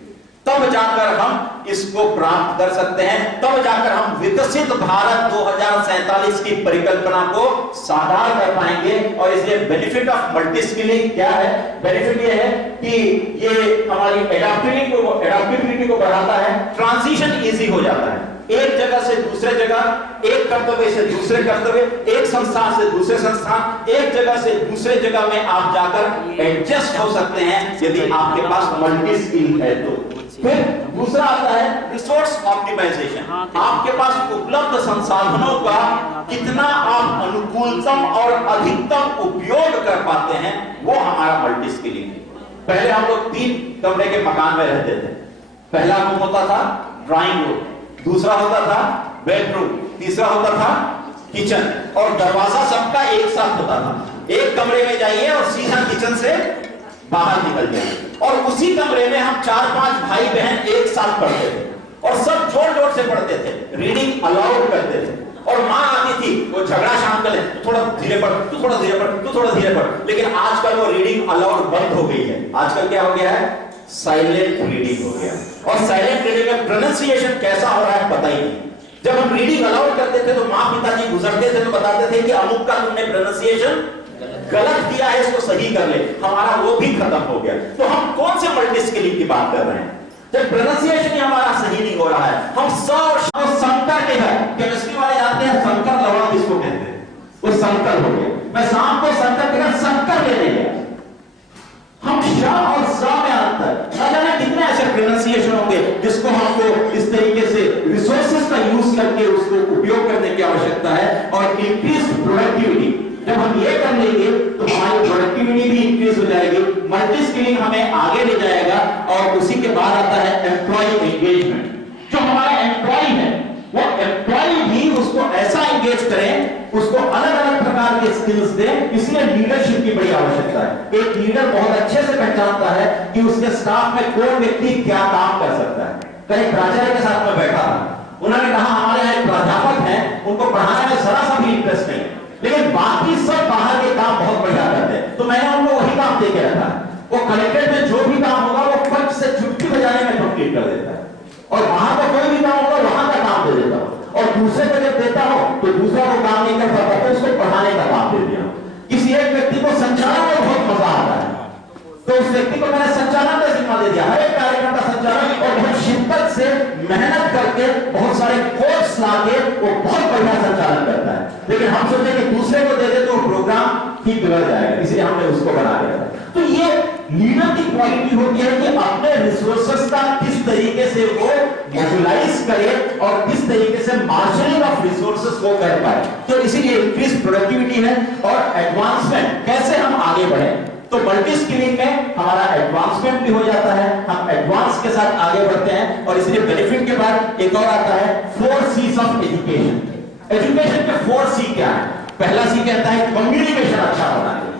तब जाकर हम इसको प्राप्त कर सकते हैं, तब जाकर हम विकसित भारत 2047 की परिकल्पना को साकार कर पाएंगे। और इसलिए बेनिफिट ऑफ मल्टीस्किलिंग क्या है? बेनिफिट ये है कि ये हमारी एडेप्टिबिलिटी को बढ़ाता है, ट्रांजिशन इजी हो जाता है, एक जगह से दूसरे जगह, एक कर्तव्य से दूसरे कर्तव्य, एक संस्थान से दूसरे संस्थान, एक जगह से दूसरे जगह में आप जाकर एडजस्ट हो सकते हैं यदि आपके पास मल्टी स्किल है तो। फिर दूसरा आता है रिसोर्स ऑप्टिमाइजेशन। आपके पास उपलब्ध संसाधनों का कितना आप अनुकूलतम और अधिकतम उपयोग कर पाते हैं, वो हमारा मल्टी स्किलिंग है। पहले हम लोग 3 कमरे के मकान में रहते थे। पहला रूम होता था ड्राइंग रूम, दूसरा होता था बेडरूम, तीसरा होता था किचन, और दरवाजा सबका एक साथ होता था। एक कमरे में जाइए और सीधा किचन से बाहर निकल जाइए, और उसी कमरे में हम 4-5 भाई बहन एक साथ पढ़ते थे, और सब जोर जोर से पढ़ते थे, रीडिंग अलाउड करते थे। और माँ आती थी, वो झगड़ा शाम कर ले, थोड़ा धीरे पढ़, तू थोड़ा धीरे पढ़, तू थोड़ा धीरे पढ़। लेकिन आजकल वो रीडिंग अलाउड बंद हो गई है। आजकल क्या हो गया है? साइलेंट रीडिंग हो गया। और साइलेंट रीडिंग में प्रोनाउंसिएशन कैसा हो रहा है पता ही नहीं। जब हम रीडिंग अलाउड करते थे तो माँ पिताजी गुजरते थे तो बताते थे कि अमुक का तुमने प्रोनाउंसिएशन गलत किया है, इसको सही कर ले। हमारा वो भी खत्म हो गया। तो हम कौन से मल्टीस्किलिंग की बात कर रहे हैं जब प्रोनाउंसिएशन ही हमारा सही नहीं हो रहा है। हम संकर के हैं, केमिस्ट्री वाले जानते हैं संकर लवण किसको कहते हैं, वो संकर हो गया। मैं शाम को संकर के साथ संकर लेने गया। हम श और स में अंतर, न जाने कितने ऐसे प्रोनाउंसिएशन होंगे जिसको हमको इस तरीके से रिसोर्सेज का यूज करके उसको उपयोग करने की आवश्यकता है। और इंक्रीज प्रोडक्टिविटी, जब हम ये कर लेंगे तो हमारी प्रोडक्टिविटी भी इंक्रीज हो जाएगी। मल्टी स्किलिंग हमें आगे ले जाएगा। और उसी के बाद आता है एम्प्लॉय एंगेजमेंट। जो हमारे एम्प्लॉय है वो एम्प्लॉय भी उसको ऐसा एंगेज करें, उसको अलग अलग प्रकार के स्किल्स दें। इसलिए लीडरशिप की बड़ी आवश्यकता है। एक लीडर बहुत अच्छे से पहचानता है कि उसके स्टाफ में कौन व्यक्ति क्या काम कर सकता है। कहीं प्राचार्य के साथ में बैठा था, उन्होंने कहा हमारे यहाँ एक प्राध्यापक हैं, उनको पढ़ाने में जरा सा भी इंटरेस्ट नहीं, लेकिन बाकी सब बाहर के काम बहुत बढ़िया करते हैं, तो मैंने उनको वही काम दे के रखा। वो कलेक्ट्रेट में जो भी काम होगा वो फट से चुटकी बजाने में कंप्लीट कर देता है। और वहां का कोई भी काम होगा वहां का काम दे देता हूं। और दूसरे को जब देता हो तो दूसरा को काम नहीं कर पाता तो उसको पढ़ाने का काम दे दिया। किसी एक व्यक्ति को संचालन में बहुत मजा आता है तो उस व्यक्ति को मैंने संचालन का जिम्मा दे दिया। हर एक कार्यक्रम का संचालन, और बहुत शिद्दत से मेहनत करके बहुत सारे कोर्स लाके वो बहुत बढ़िया संचालन करता है। लेकिन हम सोचते कि दूसरे को दे दे तो प्रोग्राम ठीक बिगड़ जाएगा, इसलिए हमने उसको बना के रखा। तो ये लीडर की क्वालिटी होती है कि अपने रिसोर्सेस का किस तरीके से वो मोबिलाइज करे और किस तरीके से मार्शलिंग ऑफ रिसोर्सेस को कर पाए। तो इसीलिए इंक्रीज प्रोडक्टिविटी है। और एडवांसमेंट, कैसे हम आगे बढ़े, तो मल्टी स्किलिंग में हमारा एडवांसमेंट भी हो जाता है, हम एडवांस के साथ आगे बढ़ते हैं। और इसलिए बेनिफिट के बाद एक और आता है 4 C's ऑफ एजुकेशन। एजुकेशन के 4 C क्या है? पहला सी कहता है कम्युनिकेशन अच्छा होना चाहिए।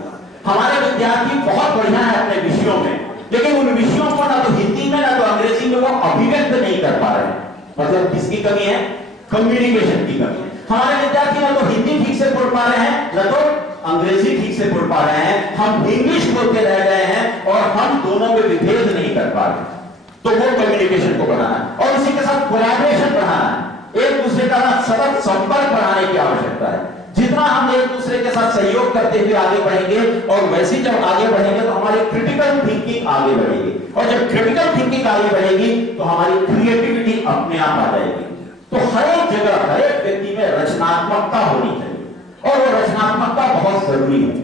हमारे विद्यार्थी बहुत बढ़िया है अपने विषयों में, लेकिन उन विषयों को ना तो हिंदी में ना तो अंग्रेजी में वो अभिव्यक्त नहीं कर पा रहे हैं। मतलब किसकी कमी है? कम्युनिकेशन की कमी है। हमारे विद्यार्थी ना तो हिंदी ठीक से बोल पा रहे हैं, ना तो अंग्रेजी ठीक से बोल पा रहे हैं। हम इंग्लिश बोलते रह गए हैं और हम दोनों में विभेद नहीं कर पा रहे। तो वो कम्युनिकेशन को बढ़ाना है। और इसी के साथ कोलैबोरेशन बढ़ाना है, एक दूसरे का सतत संपर्क बढ़ाने की आवश्यकता है। जितना हम एक दूसरे के साथ सहयोग करते हुए आगे बढ़ेंगे और वैसे जब आगे बढ़ेंगे तो हमारी क्रिटिकल थिंकिंग आगे बढ़ेगी। और जब क्रिटिकल थिंकिंग आगे बढ़ेगी तो हमारी क्रिएटिविटी अपने आप आ जाएगी। तो हर एक जगह हर एक व्यक्ति में रचनात्मकता होनी चाहिए और वो रचनात्मकता बहुत जरूरी है,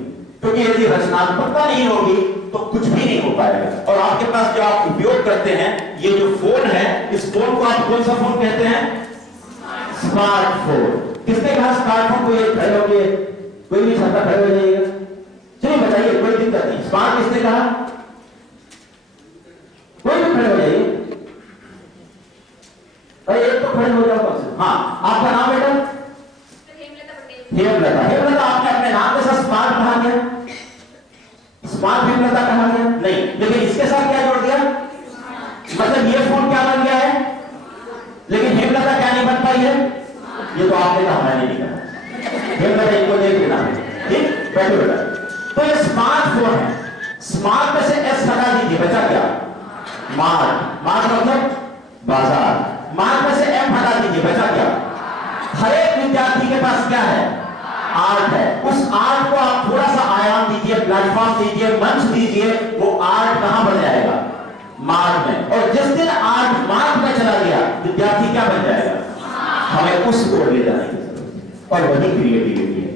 क्योंकि यदि रचनात्मकता नहीं होगी तो कुछ भी नहीं हो पाएगा। और आपके पास जो आप उपयोग करते हैं ये जो फोन है, इस फोन को आप कौन सा फोन कहते हैं? स्मार्टफोन। किसने कहा स्मार्टफोन को? ये खड़े हो गए, कोई नहीं चाहता खड़े हो जाइएगा। चलिए बताइए, कोई दिक्कत नहीं। स्मार्ट किसने कहा? कोई भी खड़े हो जाइए। अरे एक तो खड़े हो जाओ। हाँ, आपका नाम बेटा? हेमलता। हेमलता, आपने अपने नाम के साथ स्मार्ट कहा गया? स्मार्ट हेमलता कहा गया नहीं, लेकिन इसके साथ क्या जोड़ दिया? मतलब ये फोन क्या बन गया है, लेकिन हेमलता क्या नहीं बन पाई है? ये तो आपने कहा, मैंने नहीं कहा। हेमलता इनको देख लेना, ठीक? बैठो बेटा। तो ये स्मार्टफोन है। स्मार्ट में से एस हटा दीजिए, बचा क्या? मार्ट। मार्ट मतलब बाजार। मार्ट में से एम हटा दीजिए, बचा क्या? हर एक विद्यार्थी के पास क्या है? आर्ट है। उस आर्ट को आप थोड़ा सा आयाम दीजिए, प्लेटफॉर्म दीजिए, मंच दीजिए, वो आर्ट कहां बन जाएगा? मार्ट में। और जिस दिन आर्ट मार्ट में चला गया विद्यार्थी क्या बन जाएगा? हमें उस ओर ले जाने की जरूरत है। और वही क्रिएटिविटी है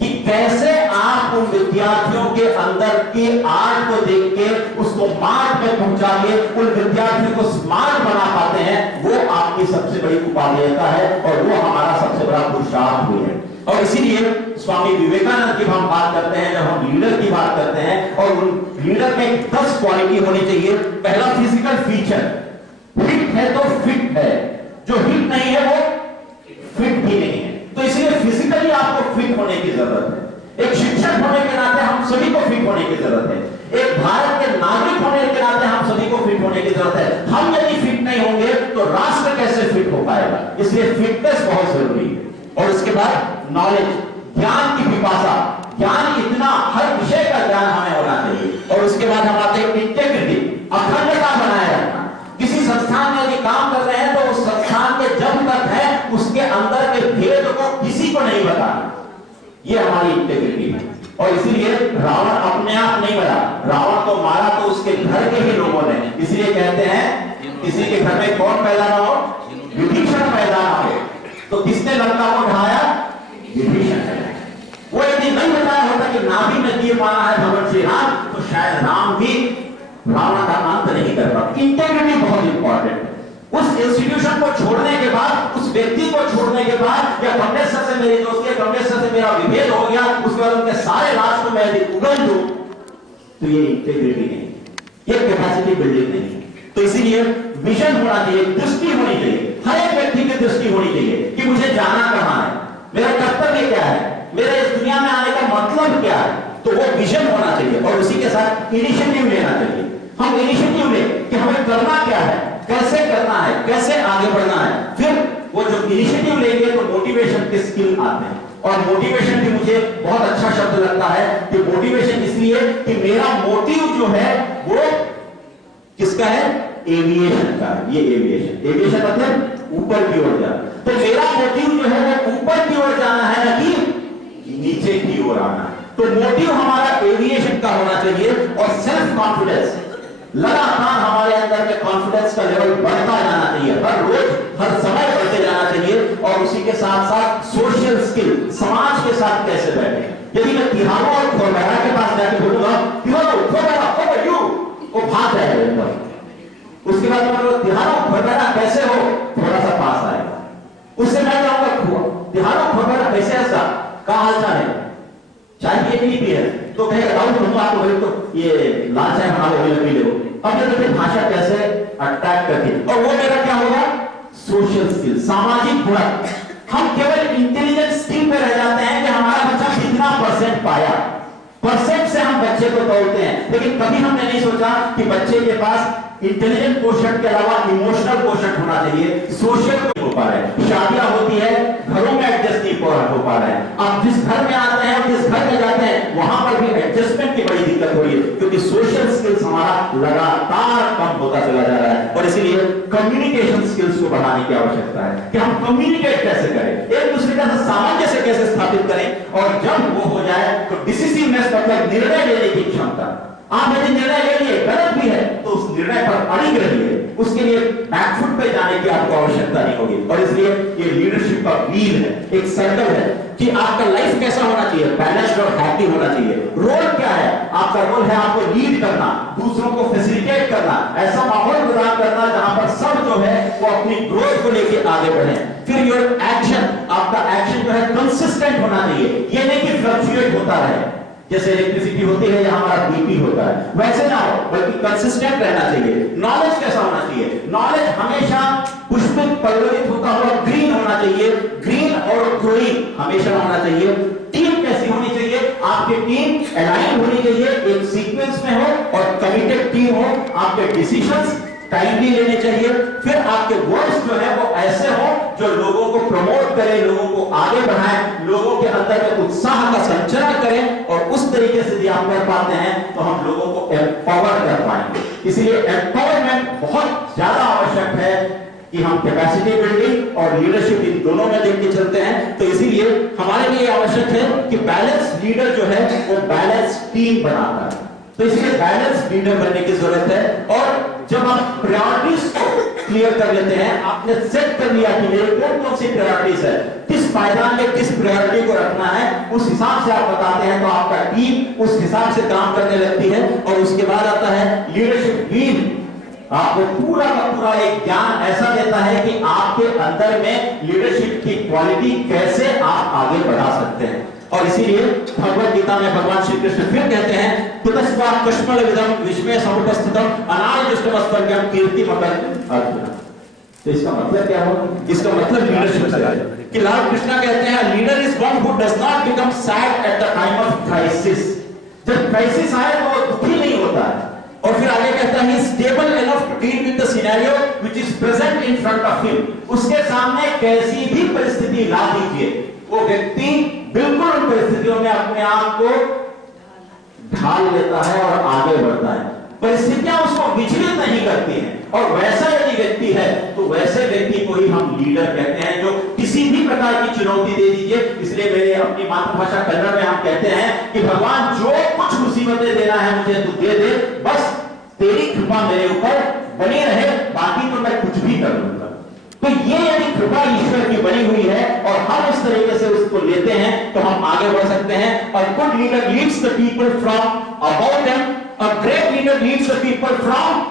कि कैसे आप उन विद्यार्थियों के अंदर के आर्ट को देख के उसको मार्ट में पहुंचा के उन विद्यार्थियों को स्मार्ट बना पाते हैं, वो आपकी सबसे बड़ी उपादेयता है और वो हमारा सबसे बड़ा पुरुषार्थ भी है। और इसीलिए स्वामी विवेकानंद की हम बात करते हैं, जब हम लीडर की बात करते हैं, और उन लीडर में 10 क्वालिटी होनी चाहिए। पहला फिजिकल फीचर, फिट है तो फिट है, जो फिट नहीं है वो फिट भी नहीं है। तो इसलिए फिजिकली आपको फिट होने की जरूरत है। एक शिक्षक होने के नाते हम सभी को फिट होने की जरूरत है। एक भारत के नागरिक होने के नाते हम सभी को फिट होने की जरूरत है। हम यदि फिट नहीं होंगे तो राष्ट्र कैसे फिट हो पाएगा? इसलिए फिटनेस बहुत जरूरी है। और इसके बाद नॉलेज, ज्ञान की पिपासा, ज्ञान इतना, हर विषय का ज्ञान हमें होना चाहिए। और उसके बाद हम आते हैं इंटेग्रिटी, अखंडता ये हमारी इंटेग्रिटी है। और इसीलिए रावण अपने आप नहीं मरा, रावण को मारा तो उसके घर के ही लोगों ने। इसलिए कहते हैं किसी के घर में कौन पैदा ना हो, विभीषण पैदा ना हो। तो किसने लंका को ढाया? विभीषण ने। वो यदि नहीं बताया होता कि नाभि में दिए पाना है भगवान श्री राम, तो शायद राम भी रावण का अंत नहीं कर पाते। इंटेग्रिटी बहुत इंपॉर्टेंट है। उस इंस्टीट्यूशन को छोड़ने के बाद, उस व्यक्ति को छोड़ने के बाद, या कमलेश्वर से मेरी दोस्ती है, कमलेश्वर से मेरा विभेद हो गया, उसके बाद उनके सारे राष्ट्र में यदि उगल दूं, तो ये इंटेग्रिटी नहीं, ये कैपेसिटी बिल्डिंग नहीं। तो इसीलिए विजन होना चाहिए, दृष्टि होनी चाहिए, हर एक व्यक्ति की दृष्टि होनी चाहिए कि मुझे जाना कहां है, मेरा कर्तव्य क्या है, मेरे इस दुनिया में आने का मतलब क्या है। तो वो विजन होना चाहिए और उसी के साथ इनिशिएटिव लेना चाहिए। हम इनिशिएटिव लें कि हमें करना क्या है, कैसे करना है, कैसे आगे बढ़ना है। फिर वो जो इनिशिएटिव लेंगे तो मोटिवेशन के स्किल आते हैं। और मोटिवेशन भी मुझे बहुत अच्छा शब्द लगता है कि मोटिवेशन इसलिए कि मेरा मोटिव जो है वो किसका है? एविएशन का। ये एविएशन मतलब ऊपर की ओर जाना। तो मेरा मोटिव जो है वो ऊपर की ओर जाना है, ना कि नीचे की ओर आना है। तो मोटिव हमारा एविएशन का होना चाहिए। और सेल्फ कॉन्फिडेंस, लगातार हमारे अंदर के कॉन्फिडेंस का लेवल बढ़ता जाना चाहिए, हर रोज हर समय बढ़ते जाना चाहिए। और उसी के साथ साथ सोशल स्किल, समाज के साथ कैसे बैठे। यदि मैं तिहारों और खोबैरा के पास जाके बोलूंगा तिहारों खोबैरा हाउ यू, वो भाग जाएगा। उसके बाद मैं तिहारों खोबैरा कैसे हो, थोड़ा सा पास आएगा। उससे मैं जाऊंगा तिहारों खोबैरा कैसे, ऐसा क्या हाल चाल है, चाय पिए नहीं पिए, तो कहेगा राहुल तुम आपको बोले तो ये लाल चाय बना लो, पी लो। अब ये देखिए भाषा कैसे अटैक करती है। और वो मेरा क्या होगा? सोशल स्किल, सामाजिक गुण। हम केवल इंटेलिजेंस स्किल पे रह जाते हैं कि हमारा बच्चा कितना परसेंट पाया, परसेंट से हम बच्चे को तोड़ते हैं। लेकिन कभी हमने नहीं सोचा कि बच्चे के पास इंटेलिजेंट क्वोशंट के अलावा इमोशनल क्वोशंट होना चाहिए, सोशल हो पा रहे हैं। शादियां होती है, घरों में एडजस्ट नहीं हो पा रहे हैं। आप जिस घर में आते हैं, जिस घर में जाते हैं, वहां पर भी एडजस्टमेंट की बड़ी दिक्कत हो रही है, क्योंकि सोशल स्किल्स हमारा लगातार कम होता चला जा रहा है। और इसीलिए कम्युनिकेशन स्किल्स को बढ़ाने की आवश्यकता है कि हम कम्युनिकेट कैसे करें, एक दूसरे का सामंजस्य कैसे स्थापित करें। और जब वो हो जाए तो डिसिसिवनेस मतलब निर्णय लेने की क्षमता। आप यदि निर्णय ले लिए गलत भी है तो उस निर्णय पर अड़िग रहिए, उसके लिए बैकफुट पे जाने की आपको आवश्यकता नहीं होगी। और इसलिए ये लीडरशिप का व्हील है, एक सर्कल है कि आपका लाइफ कैसा होना चाहिए, बैलेंस्ड और हैप्पी होना चाहिए। रोल क्या है? आपका रोल है आपको लीड करना, दूसरों को फैसिलिटेट करना, ऐसा माहौल प्रदान करना जहां पर सब जो है वो अपनी ग्रोथ को लेकर आगे बढ़े। फिर योर एक्शन, आपका एक्शन जो है कंसिस्टेंट होना चाहिए, ये नहीं कि फ्लक्चुएट होता रहे। जैसे इलेक्ट्रिसिटी होती है या हमारा बीपी होता है, वैसे ना हो, बल्कि कंसिस्टेंट रहना चाहिए। नॉलेज कैसा होना चाहिए? नॉलेज हमेशा पुष्पित पल्लवित होता हुआ ग्रीन होना चाहिए, ग्रीन और ग्रोइंग हमेशा होना चाहिए। टीम कैसी होनी चाहिए? आपकी टीम अलाइन होनी चाहिए, एक सीक्वेंस में हो और कमिटेड टीम हो। आपके डिसीजंस टाइमली लेने चाहिए। फिर आपके वर्ड्स जो है वो ऐसे हो जो लोगों को प्रमोट करें, लोगों को आगे बढ़ाएं, लोगों के अंदर में उत्साह का संचार करें। और उस तरीके से यदि आप कर पाते हैं तो हम लोगों को एम्पावर कर पाएंगे। इसलिए एम्पावरमेंट बहुत ज्यादा आवश्यक है कि हम कैपेसिटी बिल्डिंग और लीडरशिप इन दोनों में देख के चलते हैं। तो इसीलिए हमारे लिए आवश्यक है कि बैलेंस लीडर जो है वो बैलेंस टीम बनाता है। तो इसलिए बैलेंस लीडर बनने की जरूरत है। और जब आप प्रायोरिटीज को क्लियर कर लेते हैं, आपने सेट कर लिया कि मेरे कौन सी प्रायोरिटीज है, किस पायदान में किस प्रायोरिटी को रखना है, उस हिसाब से आप बताते हैं तो आपका टीम उस हिसाब से काम करने लगती है। और उसके बाद आता है लीडरशिप व्हील, आपको पूरा का पूरा एक ज्ञान ऐसा देता है कि आपके अंदर में लीडरशिप की क्वालिटी कैसे आप आगे बढ़ा सकते हैं। और इसीलिए भगवत गीता में भगवान श्री कृष्ण फिर कहते हैं कुतस्वा कश्मल विदम विश्वे समुपस्थितम अनादिष्टमस्तर्गम कीर्तिमकं अर्जुन। तो इसका मतलब क्या हो? इसका मतलब लीडरशिप से है कि लॉर्ड कृष्णा कहते हैं leader is one who does not become sad at the time of crisis. जब क्राइसिस आए तो वो दुखी नहीं होता है। और फिर आगे कहता है stable enough to deal with the scenario which is present in front of him. उसके सामने कैसी भी परिस्थिति ला दीजिए, वो व्यक्ति बिल्कुल उन परिस्थितियों में अपने आप को ढाल लेता है और आगे बढ़ता है। परिस्थितियां उसको विचलित नहीं करती हैं। और वैसा यदि व्यक्ति है तो वैसे व्यक्ति को ही हम लीडर कहते हैं, जो किसी किसी भी प्रकार की चुनौती दे दीजिए। इसलिए मेरे अपनी मातृभाषा कन्नड़ में हम कहते हैं कि भगवान जो कुछ मुसीबतें देना है मुझे तू दे दे, बस तेरी कृपा मेरे ऊपर बनी रहे, बाकी तो मैं कुछ भी कर लूंगा। तो ये यदि कृपा ईश्वर की बनी हुई है और हम उस तरीके से उसको लेते हैं तो हम आगे बढ़ सकते हैं। और good leader leads the people from about them, a great leader leads the people from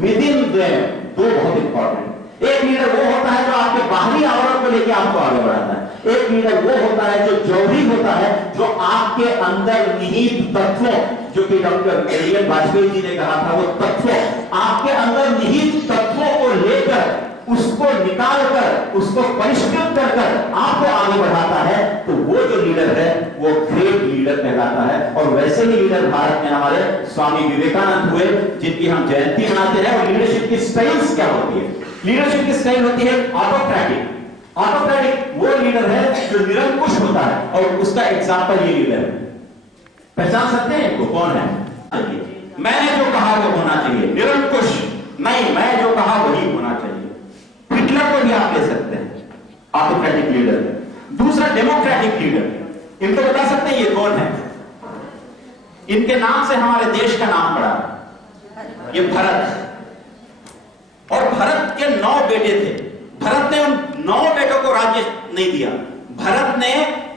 with in them. दो बहुत इंपॉर्टेंट, एक लीडर वो होता है जो आपके बाहरी आवरण को लेकर आपको आगे बढ़ाता है, एक लीडर वो होता है जो जौहरी होता है, जो आपके अंदर निहित तत्वों, जो कि डॉक्टर एल वाजपेयी जी ने कहा था, वो तत्वों, आपके अंदर निहित तत्वों को लेकर उसको निकालकर उसको परिष्कृत कर आपको आगे बढ़ाता है। तो वो जो लीडर है वो ग्रेट लीडर कहलाता है। और वैसे ही लीडर भारत में हमारे स्वामी विवेकानंद हुए, जिनकी हम जयंती मनाते हैं। और लीडरशिप की स्टाइल्स क्या होती है? लीडरशिप की स्टाइल होती है ऑटोक्रेटिक। ऑटोक्रेटिक वो लीडर है जो निरंकुश होता है, और उसका एग्जाम्पल ये लीडर है। पहचान सकते हैं इनको? कौन है? मैंने जो कहा वो होना चाहिए, निरंकुश नहीं, मैं जो कहा वही होना चाहिए। हिटलर को भी आप ले सकते हैं, ऑटोक्रेटिक लीडर। दूसरा डेमोक्रेटिक लीडर, इनको बता सकते हैं ये कौन है? इनके नाम से हमारे देश का नाम पड़ा, ये भरत। और भरत के 9 बेटे थे। भरत ने उन 9 बेटों को राज्य नहीं दिया। भरत ने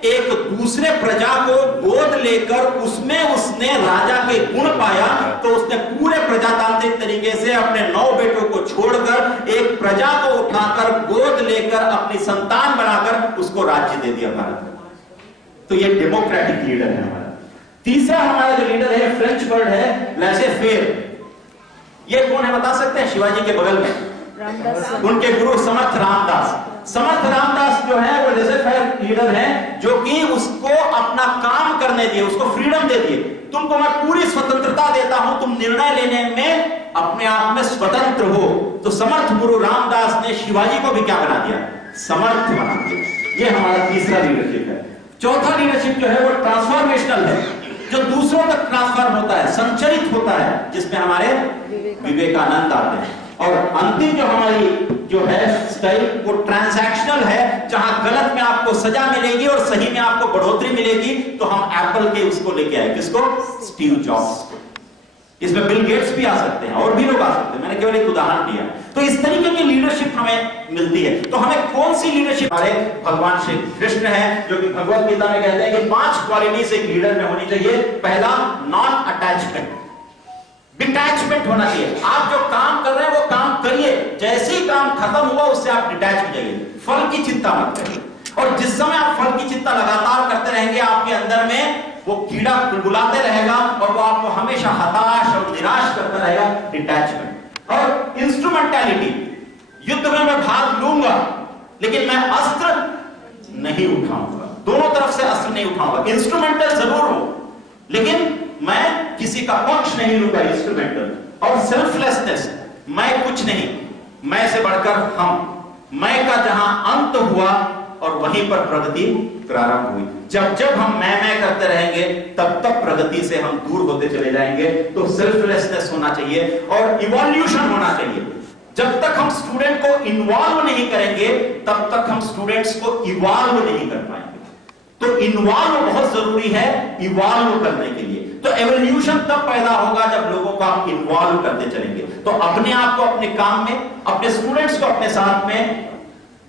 एक दूसरे प्रजा को गोद लेकर उसमें उसने राजा के गुण पाया, तो उसने पूरे प्रजातांत्रिक तरीके से अपने 9 बेटों को छोड़कर एक प्रजा को उठाकर गोद लेकर अपनी संतान बनाकर उसको राज्य दे दिया भारत। तो ये डेमोक्रेटिक लीडर है हमारा। तीसरा हमारा जो लीडर है, फ्रेंच वर्ड है लैसे फेयर। ये कौन है बता सकते हैं? शिवाजी के बगल में उनके गुरु समर्थ रामदास। समर्थ रामदास जो है वो लेसे फेयर लीडर है, जो कि उसको अपना काम करने दिए, उसको फ्रीडम दे दिए। तुमको मैं पूरी स्वतंत्रता देता हूं, तुम निर्णय लेने में अपने आप में स्वतंत्र हो। तो समर्थ गुरु रामदास ने शिवाजी को भी क्या बना दिया? समर्थ बना दिया। ये हमारा तीसरा लीडरशिप है। चौथा लीडरशिप जो है वो ट्रांसफॉर्मेशनल है, जो दूसरों तक ट्रांसफॉर्म होता है, संचरित होता है, जिसमें हमारे विवेकानंद आते हैं। और अंतिम जो हमारी जो है स्टाइल वो ट्रांजैक्शनल है, जहां गलत में आपको सजा मिलेगी और सही में आपको बढ़ोतरी मिलेगी। तो हम एप्पल के उसको लेके आए, किसको? स्टीव जॉब्स को। इसमें बिल गेट्स भी आ सकते हैं और भी लोग आ सकते हैं, मैंने केवल एक उदाहरण दिया। तो इस तरीके की लीडरशिप हमें मिलती है। तो हमें कौन सी लीडरशिप? हमारे भगवान श्री कृष्ण है, जो कि भगवत गीता में कहते हैं कि 5 क्वालिटीज एक लीडर में होनी चाहिए। पहला, नॉन अटैचमेंट, डिटैचमेंट होना चाहिए। आप जो काम कर रहे हैं वो काम करिए, जैसे ही काम खत्म हुआ उससे आप डिटैच हो जाइए, फल की चिंता मत करिए। और जिस समय आप फल की चिंता लगातार करते रहेंगे, आपके अंदर में वो कीड़ा बुलबुलाते रहेगा और वो आपको हमेशा हताश और निराश करता रहेगा। डिटैचमेंट। और इंस्ट्रूमेंटैलिटी, युद्ध में मैं भाग लूंगा लेकिन मैं अस्त्र नहीं उठाऊंगा, दोनों तरफ से अस्त्र नहीं उठाऊंगा। इंस्ट्रूमेंटल जरूर हो लेकिन मैं किसी का पक्ष नहीं लूंगा, इंस्ट्रूमेंटल। और सेल्फलेसनेस, मैं कुछ नहीं, मैं से बढ़कर हम, मैं का जहां अंत हुआ और वहीं पर प्रगति प्रारंभ हुई। जब जब हम मैं करते रहेंगे तब तक प्रगति से हम दूर होते चले जाएंगे। तो सेल्फलेसनेस होना चाहिए और इवोल्यूशन होना चाहिए। जब तक हम स्टूडेंट को इन्वॉल्व नहीं करेंगे तब तक हम स्टूडेंट्स को इवॉल्व नहीं कर पाएंगे। तो इन्वॉल्व बहुत जरूरी है इवॉल्व करने के लिए। तो एवोल्यूशन तब पैदा होगा जब लोगों को आप इन्वॉल्व करते चलेंगे। तो अपने आप को अपने काम में, अपने स्टूडेंट्स को अपने साथ में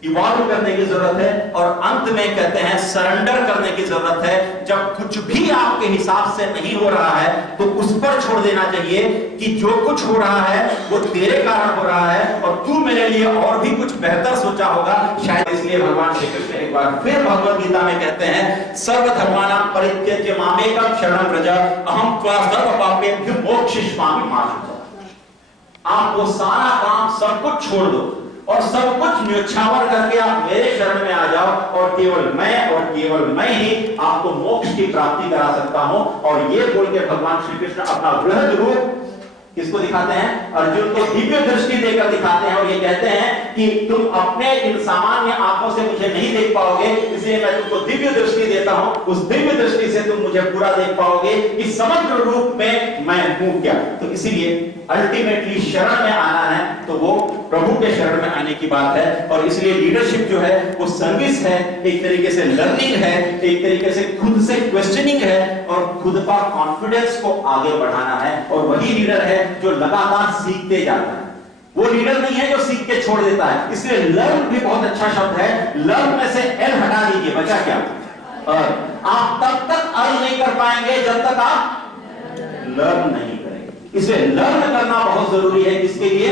इवॉल्व करने की जरूरत है। और अंत में कहते हैं सरेंडर करने की जरूरत है। जब कुछ भी आपके हिसाब से नहीं हो रहा है तो उस पर छोड़ देना चाहिए कि जो कुछ हो रहा है वो तेरे कारण हो रहा है और तू मेरे लिए और भी कुछ बेहतर सोचा होगा शायद। इसलिए भगवान श्री कृष्ण एक बार फिर भगवत गीता में कहते हैं, सर्वधर्माणां परित्यज्य मामेकं शरणं व्रज अहं त्वा सर्वपापेभ्यो मोक्षयिष्यामि मा शुचः। आप वो सारा काम सब कुछ छोड़ दो और सब कुछ न्योछावर करके आप मेरे शरण में आ जाओ और केवल मैं ही आपको मोक्ष की प्राप्ति करा सकता हूं। और ये बोल के भगवान श्री कृष्ण अपना वृहद रूप किसको दिखाते हैं? अर्जुन को दिव्य दृष्टि देकर दिखाते हैं और ये कहते हैं कि तुम अपने इन सामान्य आंखों से मुझे नहीं देख पाओगे, इसलिए मैं तुमको दिव्य दृष्टि देता हूं। उस दिव्य दृष्टि से तुम मुझे पूरा देख पाओगे कि समग्र रूप में मैं हूं क्या। तो इसीलिए अल्टीमेटली शरण में आना है तो वो प्रभु के शरण में आने की बात है। और इसलिए लीडरशिप जो है वो सर्विस है, एक तरीके से लर्निंग है, एक तरीके से खुद से क्वेश्चनिंग है और खुद का कॉन्फिडेंस को आगे बढ़ाना है। और वही लीडर है जो लगातार सीखते जाता है। वो लीडर नहीं है जो सीख के छोड़ देता है। इसलिए लर्न भी बहुत अच्छा शब्द है। लर्न में से एल हटा दीजिए, बचा क्या? आप तब तक अर्न नहीं कर पाएंगे जब तक आप लर्न नहीं करेंगे। इसलिए लर्न करना बहुत जरूरी है। किसके लिए?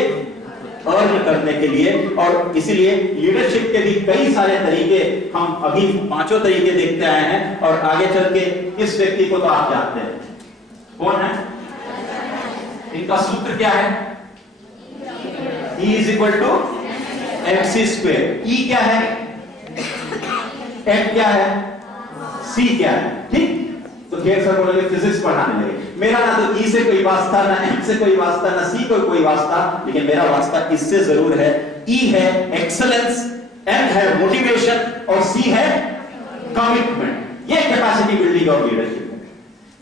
अर्न करने के लिए। और इसीलिए लीडरशिप के भी कई सारे तरीके हम अभी 5 तरीके देखते आए हैं। और आगे चल के इस व्यक्ति को तो आप जानते हैं, कौन है? इनका सूत्र क्या है? E is equal to mc square। E क्या है? M क्या है? C क्या है? ठीक। तो खेर सर बोलेंगे फिजिक्स पढ़ाने लगे। मेरा ना तो E से कोई वास्ता, ना M से कोई वास्ता, ना C को कोई वास्ता, लेकिन मेरा वास्ता इससे जरूर है। E है एक्सेलेंस, M है मोटिवेशन और C है कमिटमेंट। ये कैपेसिटी बिल्डिंग ऑफ लीडरशिप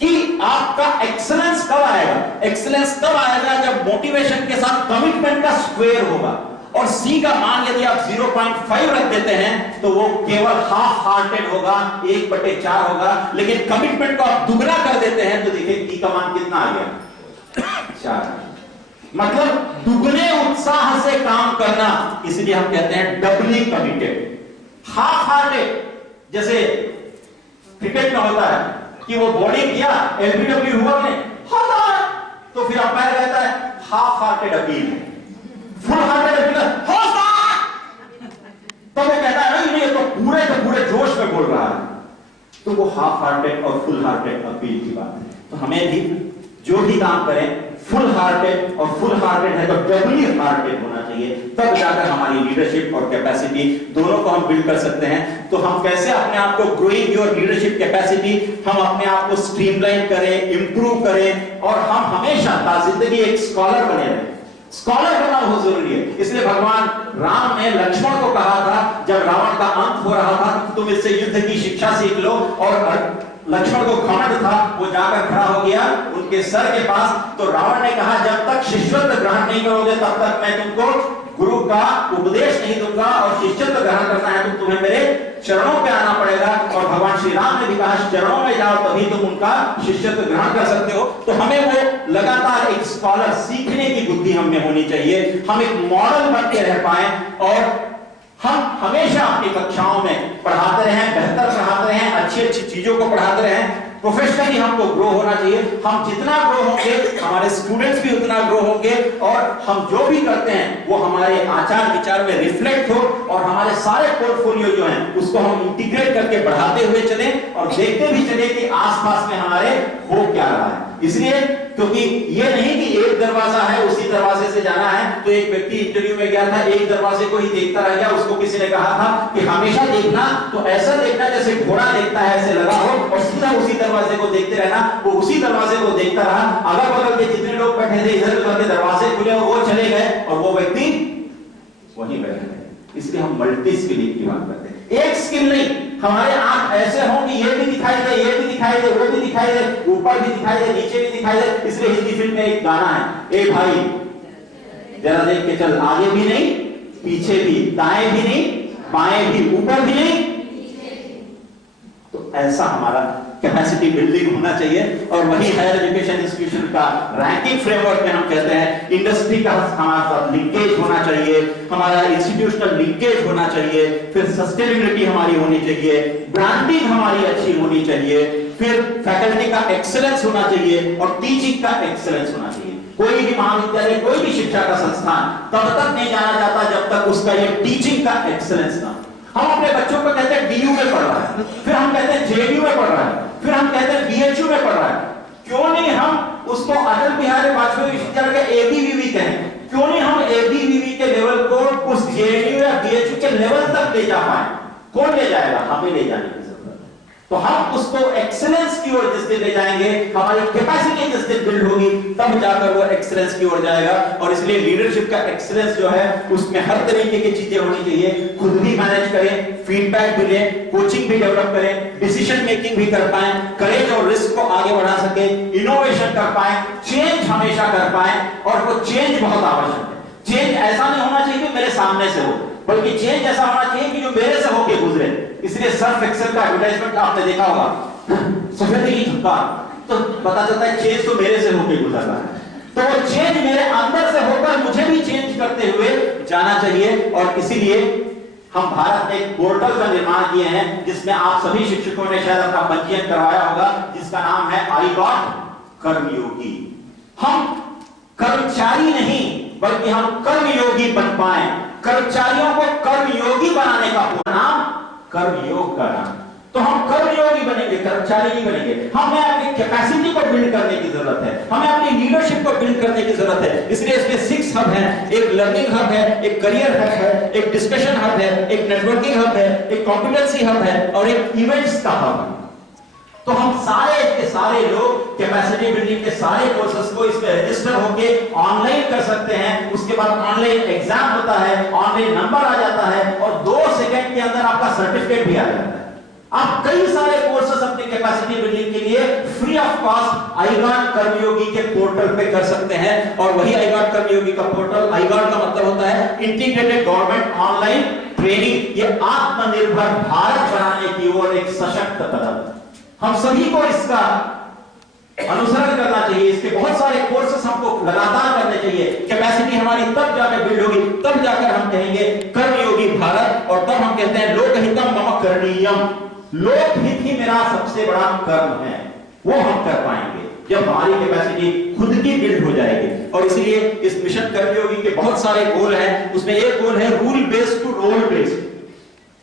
कि आपका एक्सेलेंस कब आएगा? एक्सेलेंस तब आएगा जब मोटिवेशन के साथ कमिटमेंट का स्क्वायर होगा। और C का मान यदि आप 0.5 रख देते हैं तो वो केवल हाफ हार्टेड होगा, 1/4 होगा। लेकिन कमिटमेंट को आप दुगना कर देते हैं तो देखिए E का मान कितना आ गया? 4। मतलब दुगने उत्साह से काम करना। इसलिए हम कहते हैं डबली कमिटेड। हाफ हार्टेड जैसे क्रिकेट में होता है कि वो बॉलिंग किया, एलबीडब्ल्यू हुआ ने, तो फिर अंपायर कहता है half hearted appeal, full hearted appeal, तो वो कहता है नहीं, ये तो पूरे जोश में बोल रहा है। तो वो हाफ हार्टेड और फुल हार्टेड अपील की बात है। तो हमें भी जो भी काम करें फुल हार्टेड, और फुल हार्टेड है तो डबली हार्टेड होना चाहिए। तब जाकर हमारी लीडरशिप और कैपेसिटी दोनों को हम बिल्ड कर सकते हैं। तो हम कैसे अपने आप को ग्रोइंग योर लीडरशिप कैपेसिटी, हम अपने आप को स्ट्रीमलाइन करें, इंप्रूव करें और हम हमेशा जिंदगी एक स्कॉलर बने रहें। स्कॉलर बनना बहुत जरूरी है। इसलिए भगवान राम ने लक्ष्मण को कहा था जब रावण का अंत हो रहा था, तुम इससे युद्ध की शिक्षा सीख लो। और लक्ष्मण को घमंड था, वो जाकर खड़ा हो गया उनके सर के पास। तो रावण ने कहा जब तक शिष्यत्व ग्रहण नहीं करोगे तब तक मैं तुमको गुरु का उपदेश नहीं दूंगा, और शिष्यत्व ग्रहण करना है तो तुम्हें मेरे चरणों पे आना पड़ेगा। और भगवान श्री राम ने भी कहा चरणों में जाओ तभी तुम उनका शिष्यत्व ग्रहण कर सकते हो। तो हमें वो लगातार एक स्कॉलर, सीखने की बुद्धि हमें होनी चाहिए। हम एक मॉडल बन के रह पाए और हम हमेशा अपनी कक्षाओं में पढ़ाते रहें, बेहतर पढ़ाते रहें, अच्छी चीजों को पढ़ाते रहें। प्रोफेशनली हमको ग्रो होना चाहिए। हम जितना ग्रो होंगे हमारे स्टूडेंट्स भी उतना ग्रो होंगे, और हम जो भी करते हैं वो हमारे आचार विचार में रिफ्लेक्ट हो, और हमारे सारे पोर्टफोलियो जो हैं उसको हम इंटीग्रेट करके बढ़ाते हुए चले और देखते भी चले कि आसपास में हमारे हो क्या रहा है। इसलिए क्योंकि ये नहीं कि एक दरवाजा है उसी दरवाजे से जाना है। तो एक व्यक्ति इंटरव्यू में गया था, एक दरवाजे को ही देखता रह गया। उसको किसी ने कहा था कि हमेशा देखना तो ऐसा देखना जैसे घोड़ा देखता है, ऐसे लगा हो, और सीधा उसी दरवाजे को देखते रहना। वो उसी दरवाजे को देखता रहा, अगल बगल के जितने लोग बैठे थे इधर उधर के दरवाजे खुले वो चले गए और वो व्यक्ति वहीं बैठे रहे। इसलिए हम मल्टी स्किलिंग की बात करते हैं। एक स्किल नहीं, हमारे आंख ऐसे हो कि ये भी दिखाई दे, ये भी दिखाई दे, वो भी दिखाई दे, ऊपर भी दिखाई दे, नीचे भी दिखाई दे। इसलिए हिंदी फिल्म में एक गाना है, ए भाई जरा देख के चल, आगे भी नहीं पीछे भी, दाएं भी नहीं बाएं भी, ऊपर भी नहीं। तो ऐसा हमारा कैपेसिटी बिल्डिंग होना चाहिए। और वही हायर एजुकेशन इंस्टीट्यूशन का रैंकिंग फ्रेमवर्क में हम कहते हैं इंडस्ट्री का हमारे साथ लिंकेज होना चाहिए, हमारा इंस्टीट्यूशनल लिंकेज होना चाहिए, फिर सस्टेनेबिलिटी हमारी होनी चाहिए, ब्रांडिंग हमारी अच्छी होनी चाहिए, फिर फैकल्टी का एक्सेलेंस होना चाहिए और टीचिंग का एक्सेलेंस होना चाहिए। कोई भी महाविद्यालय, कोई भी शिक्षा का संस्थान तब तक नहीं जाना चाहता जब तक उसका ये टीचिंग का एक्सेलेंस ना। हम अपने बच्चों को कहते हैं डीयू में पढ़ रहा है, फिर हम कहते हैं जेडीयू में पढ़ रहा है, फिर हम कहते हैं बीएचयू में पढ़ रहा है। क्यों नहीं हम उसको अटल बिहारी वाजपेयी विश्वविद्यालय का एबीवीवी कहें? क्यों नहीं हम एबीवीवी के लेवल को उस जेडीयू या बीएचयू के लेवल तक ले जा पाए? कौन ले जाएगा? हमें ले जाने की जरूरत है। तो हम उसको एक्सीलेंस की ओर जिस दिन ले जाएंगे, हमारी कैपेसिटी जिस दिन बिल्ड होगी, तब जाकर वो एक्सीलेंस की ओर जाएगा। और इसलिए लीडरशिप का एक्सीलेंस जो है उसमें हर तरीके की चीजें होनी चाहिए। खुद भी मैनेज करें, फीडबैक भी लें, कोचिंग भी डेवलप करें, डिसीजन मेकिंग भी कर पाए, करेज और रिस्क को आगे बढ़ा सके, इनोवेशन कर पाए, चेंज हमेशा कर पाए। और वो चेंज बहुत आवश्यक है। चेंज ऐसा नहीं होना चाहिए कि मेरे सामने से हो, बल्कि चेंज ऐसा होना चाहिए कि जो मेरे से होके गुजरे। इसलिए सर्फ एक्सेल का एडवर्टाइजमेंट आपने देखा होगा, सफेदी की झुका, तो पता चलता है चेंज तो मेरे से होके गुजर रहा है। तो वो चेंज मेरे अंदर से होकर मुझे भी चेंज करते हुए जाना चाहिए। और इसीलिए हम भारत में एक पोर्टल का निर्माण किए हैं, जिसमें आप सभी शिक्षकों ने शायद अपना पंजीयन करवाया होगा, जिसका नाम है आई गॉट कर्मयोगी। हम कर्मचारी नहीं, बल्कि हम कर्मयोगी बन पाए। कर्मचारियों को कर्मयोगी बनाने का पूरा नाम कर्मयोग का नाम। तो हम कर्मयोगी बनेंगे, कर्मचारी नहीं बनेंगे। हमें अपनी कैपेसिटी को बिल्ड करने की जरूरत है, हमें अपनी लीडरशिप को बिल्ड करने की जरूरत है। इसलिए इसमें 6 हब हैं। एक लर्निंग हब है, एक करियर हब है, एक डिस्कशन हब है, एक नेटवर्किंग हब है, एक कॉम्पिटेंसी हब है और एक इवेंट्स का हब है। तो हम सारे के सारे लोग कैपेसिटी बिल्डिंग के सारे कोर्सेज को इसमें रजिस्टर होके ऑनलाइन कर सकते हैं। उसके बाद ऑनलाइन एग्जाम होता है, ऑनलाइन नंबर आ जाता है और 2 सेकंड के अंदर आपका सर्टिफिकेट भी आ जाता है। आप कई सारे कोर्सेज अपनी कैपेसिटी बिल्डिंग के लिए फ्री ऑफ कॉस्ट आईगॉट कर्मयोगी के पोर्टल पे कर सकते हैं। और वही आईगॉट कर्मयोगी का पोर्टल, आईगॉट का मतलब होता है इंटीग्रेटेड गवर्नमेंट ऑनलाइन ट्रेनिंग। ये आत्मनिर्भर भारत बनाने की ओर एक सशक्त कदम। हम सभी को इसका अनुसरण करना चाहिए। इसके बहुत सारे कोर्सेस हमको लगातार करने चाहिए। कैपेसिटी हमारी तब जाकर बिल्ड होगी, तब जाकर हम कहेंगे कर्मयोगी भारत, और तब हम कहते हैं लोकहितम मम करणीयम। लोकहित ही मेरा सबसे बड़ा कर्म है। वो हम कर पाएंगे जब हमारी कैपेसिटी खुद की बिल्ड हो जाएगी। और इसलिए इस मिशन कर्मयोगी के बहुत सारे गोल हैं। उसमें एक गोल है rule based to role based.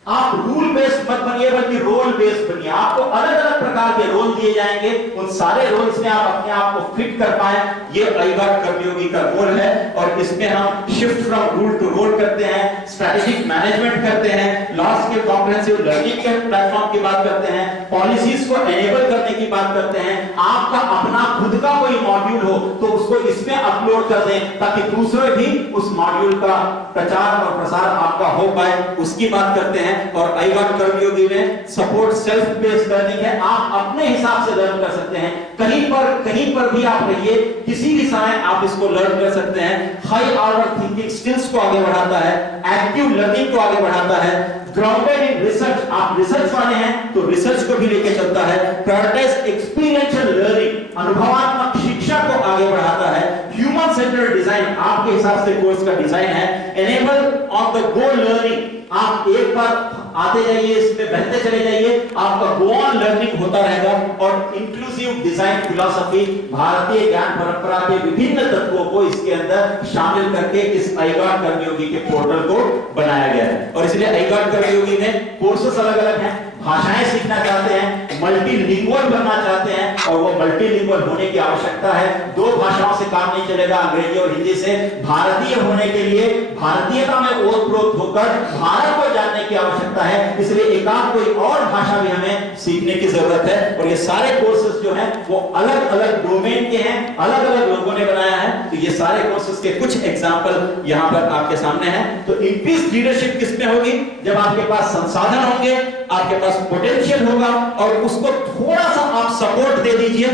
आप रूल बेस्ड मत बनिए, बल्कि रोल बेस्ड बनिए। आपको अलग अलग प्रकार के रोल दिए जाएंगे, उन सारे रोल्स में आप अपने आप को फिट कर पाए। ये आईगॉट कर्मयोगी का गोल है। और इसमें हम shift from rule to role करते हैं, स्ट्रेटेजिक मैनेजमेंट करते हैं, लार्ज स्केल कॉम्प्रिहेंसिव लर्निंग के प्लेटफॉर्म की बात करते हैं, पॉलिसीज को एनेबल करने की बात करते हैं। आपका अपना खुद का कोई मॉड्यूल हो तो उसको इसमें अपलोड कर दें, ताकि दूसरे भी उस मॉड्यूल का प्रचार और प्रसार आपका हो पाए, उसकी बात करते हैं। और आईगॉट कर्मयोगी में सपोर्ट सेल्फ बेस्ड लर्निंग है। आप अपने हिसाब से लर्न कर सकते हैं। कहीं पर भी आप रहिए, किसी भी समय आप इसको लर्न कर सकते हैं। हाई ऑर्डर थिंकिंग स्किल्स को आगे बढ़ाता है, एक्टिव लर्निंग को आगे बढ़ाता है, ग्राउंडेड इन रिसर्च, आप रिसर्च वाले हैं तो रिसर्च को भी लेके चलता है, प्रायोरिटाइज एक्सपीरियंशियल लर्निंग, अनुभवात्मक शिक्षा को आगे बढ़ाता है, ह्यूमन सेंटर्ड डिजाइन, आपके हिसाब से कोर्स का डिजाइन है, enable on the go learning, आप एक बार आते जाइए, इसमें बहते चले जाइए, आपका गो ऑन लर्निंग होता रहेगा। और इंक्लूसिव डिजाइन फिलॉसफी, भारतीय ज्ञान परंपरा के विभिन्न तत्वों को इसके अंदर शामिल करके इस आईगॉट कर्मयोगी के पोर्टल को बनाया गया है। और इसलिए आईगॉट कर्मयोगी में कोर्सेस अलग अलग हैं। भाषाएं सीखना चाहते हैं, मल्टीलिंगुअल बनना चाहते हैं, और वो मल्टीलिंगुअल होने की आवश्यकता है। 2 भाषाओं से काम नहीं चलेगा, अंग्रेजी और हिंदी से। भारतीय होने के लिए भारतीयता में ओतप्रोत होकर भारत को जानने की आवश्यकता है। इसलिए एकाध कोई और भाषा भी हमें सीखने की जरूरत है। और ये सारे कोर्सेज जो हैं वो अलग अलग डोमेन के हैं, अलग अलग लोगों ने बनाया है। तो ये सारे कोर्सेज के कुछ एग्जांपल यहां पर आपके सामने हैं। तो इंक्रीज लीडरशिप किसमें होगी? जब आपके पास संसाधन होंगे, आपके पास पोटेंशियल होगा, और उसको थोड़ा सा आप सपोर्ट दे दीजिए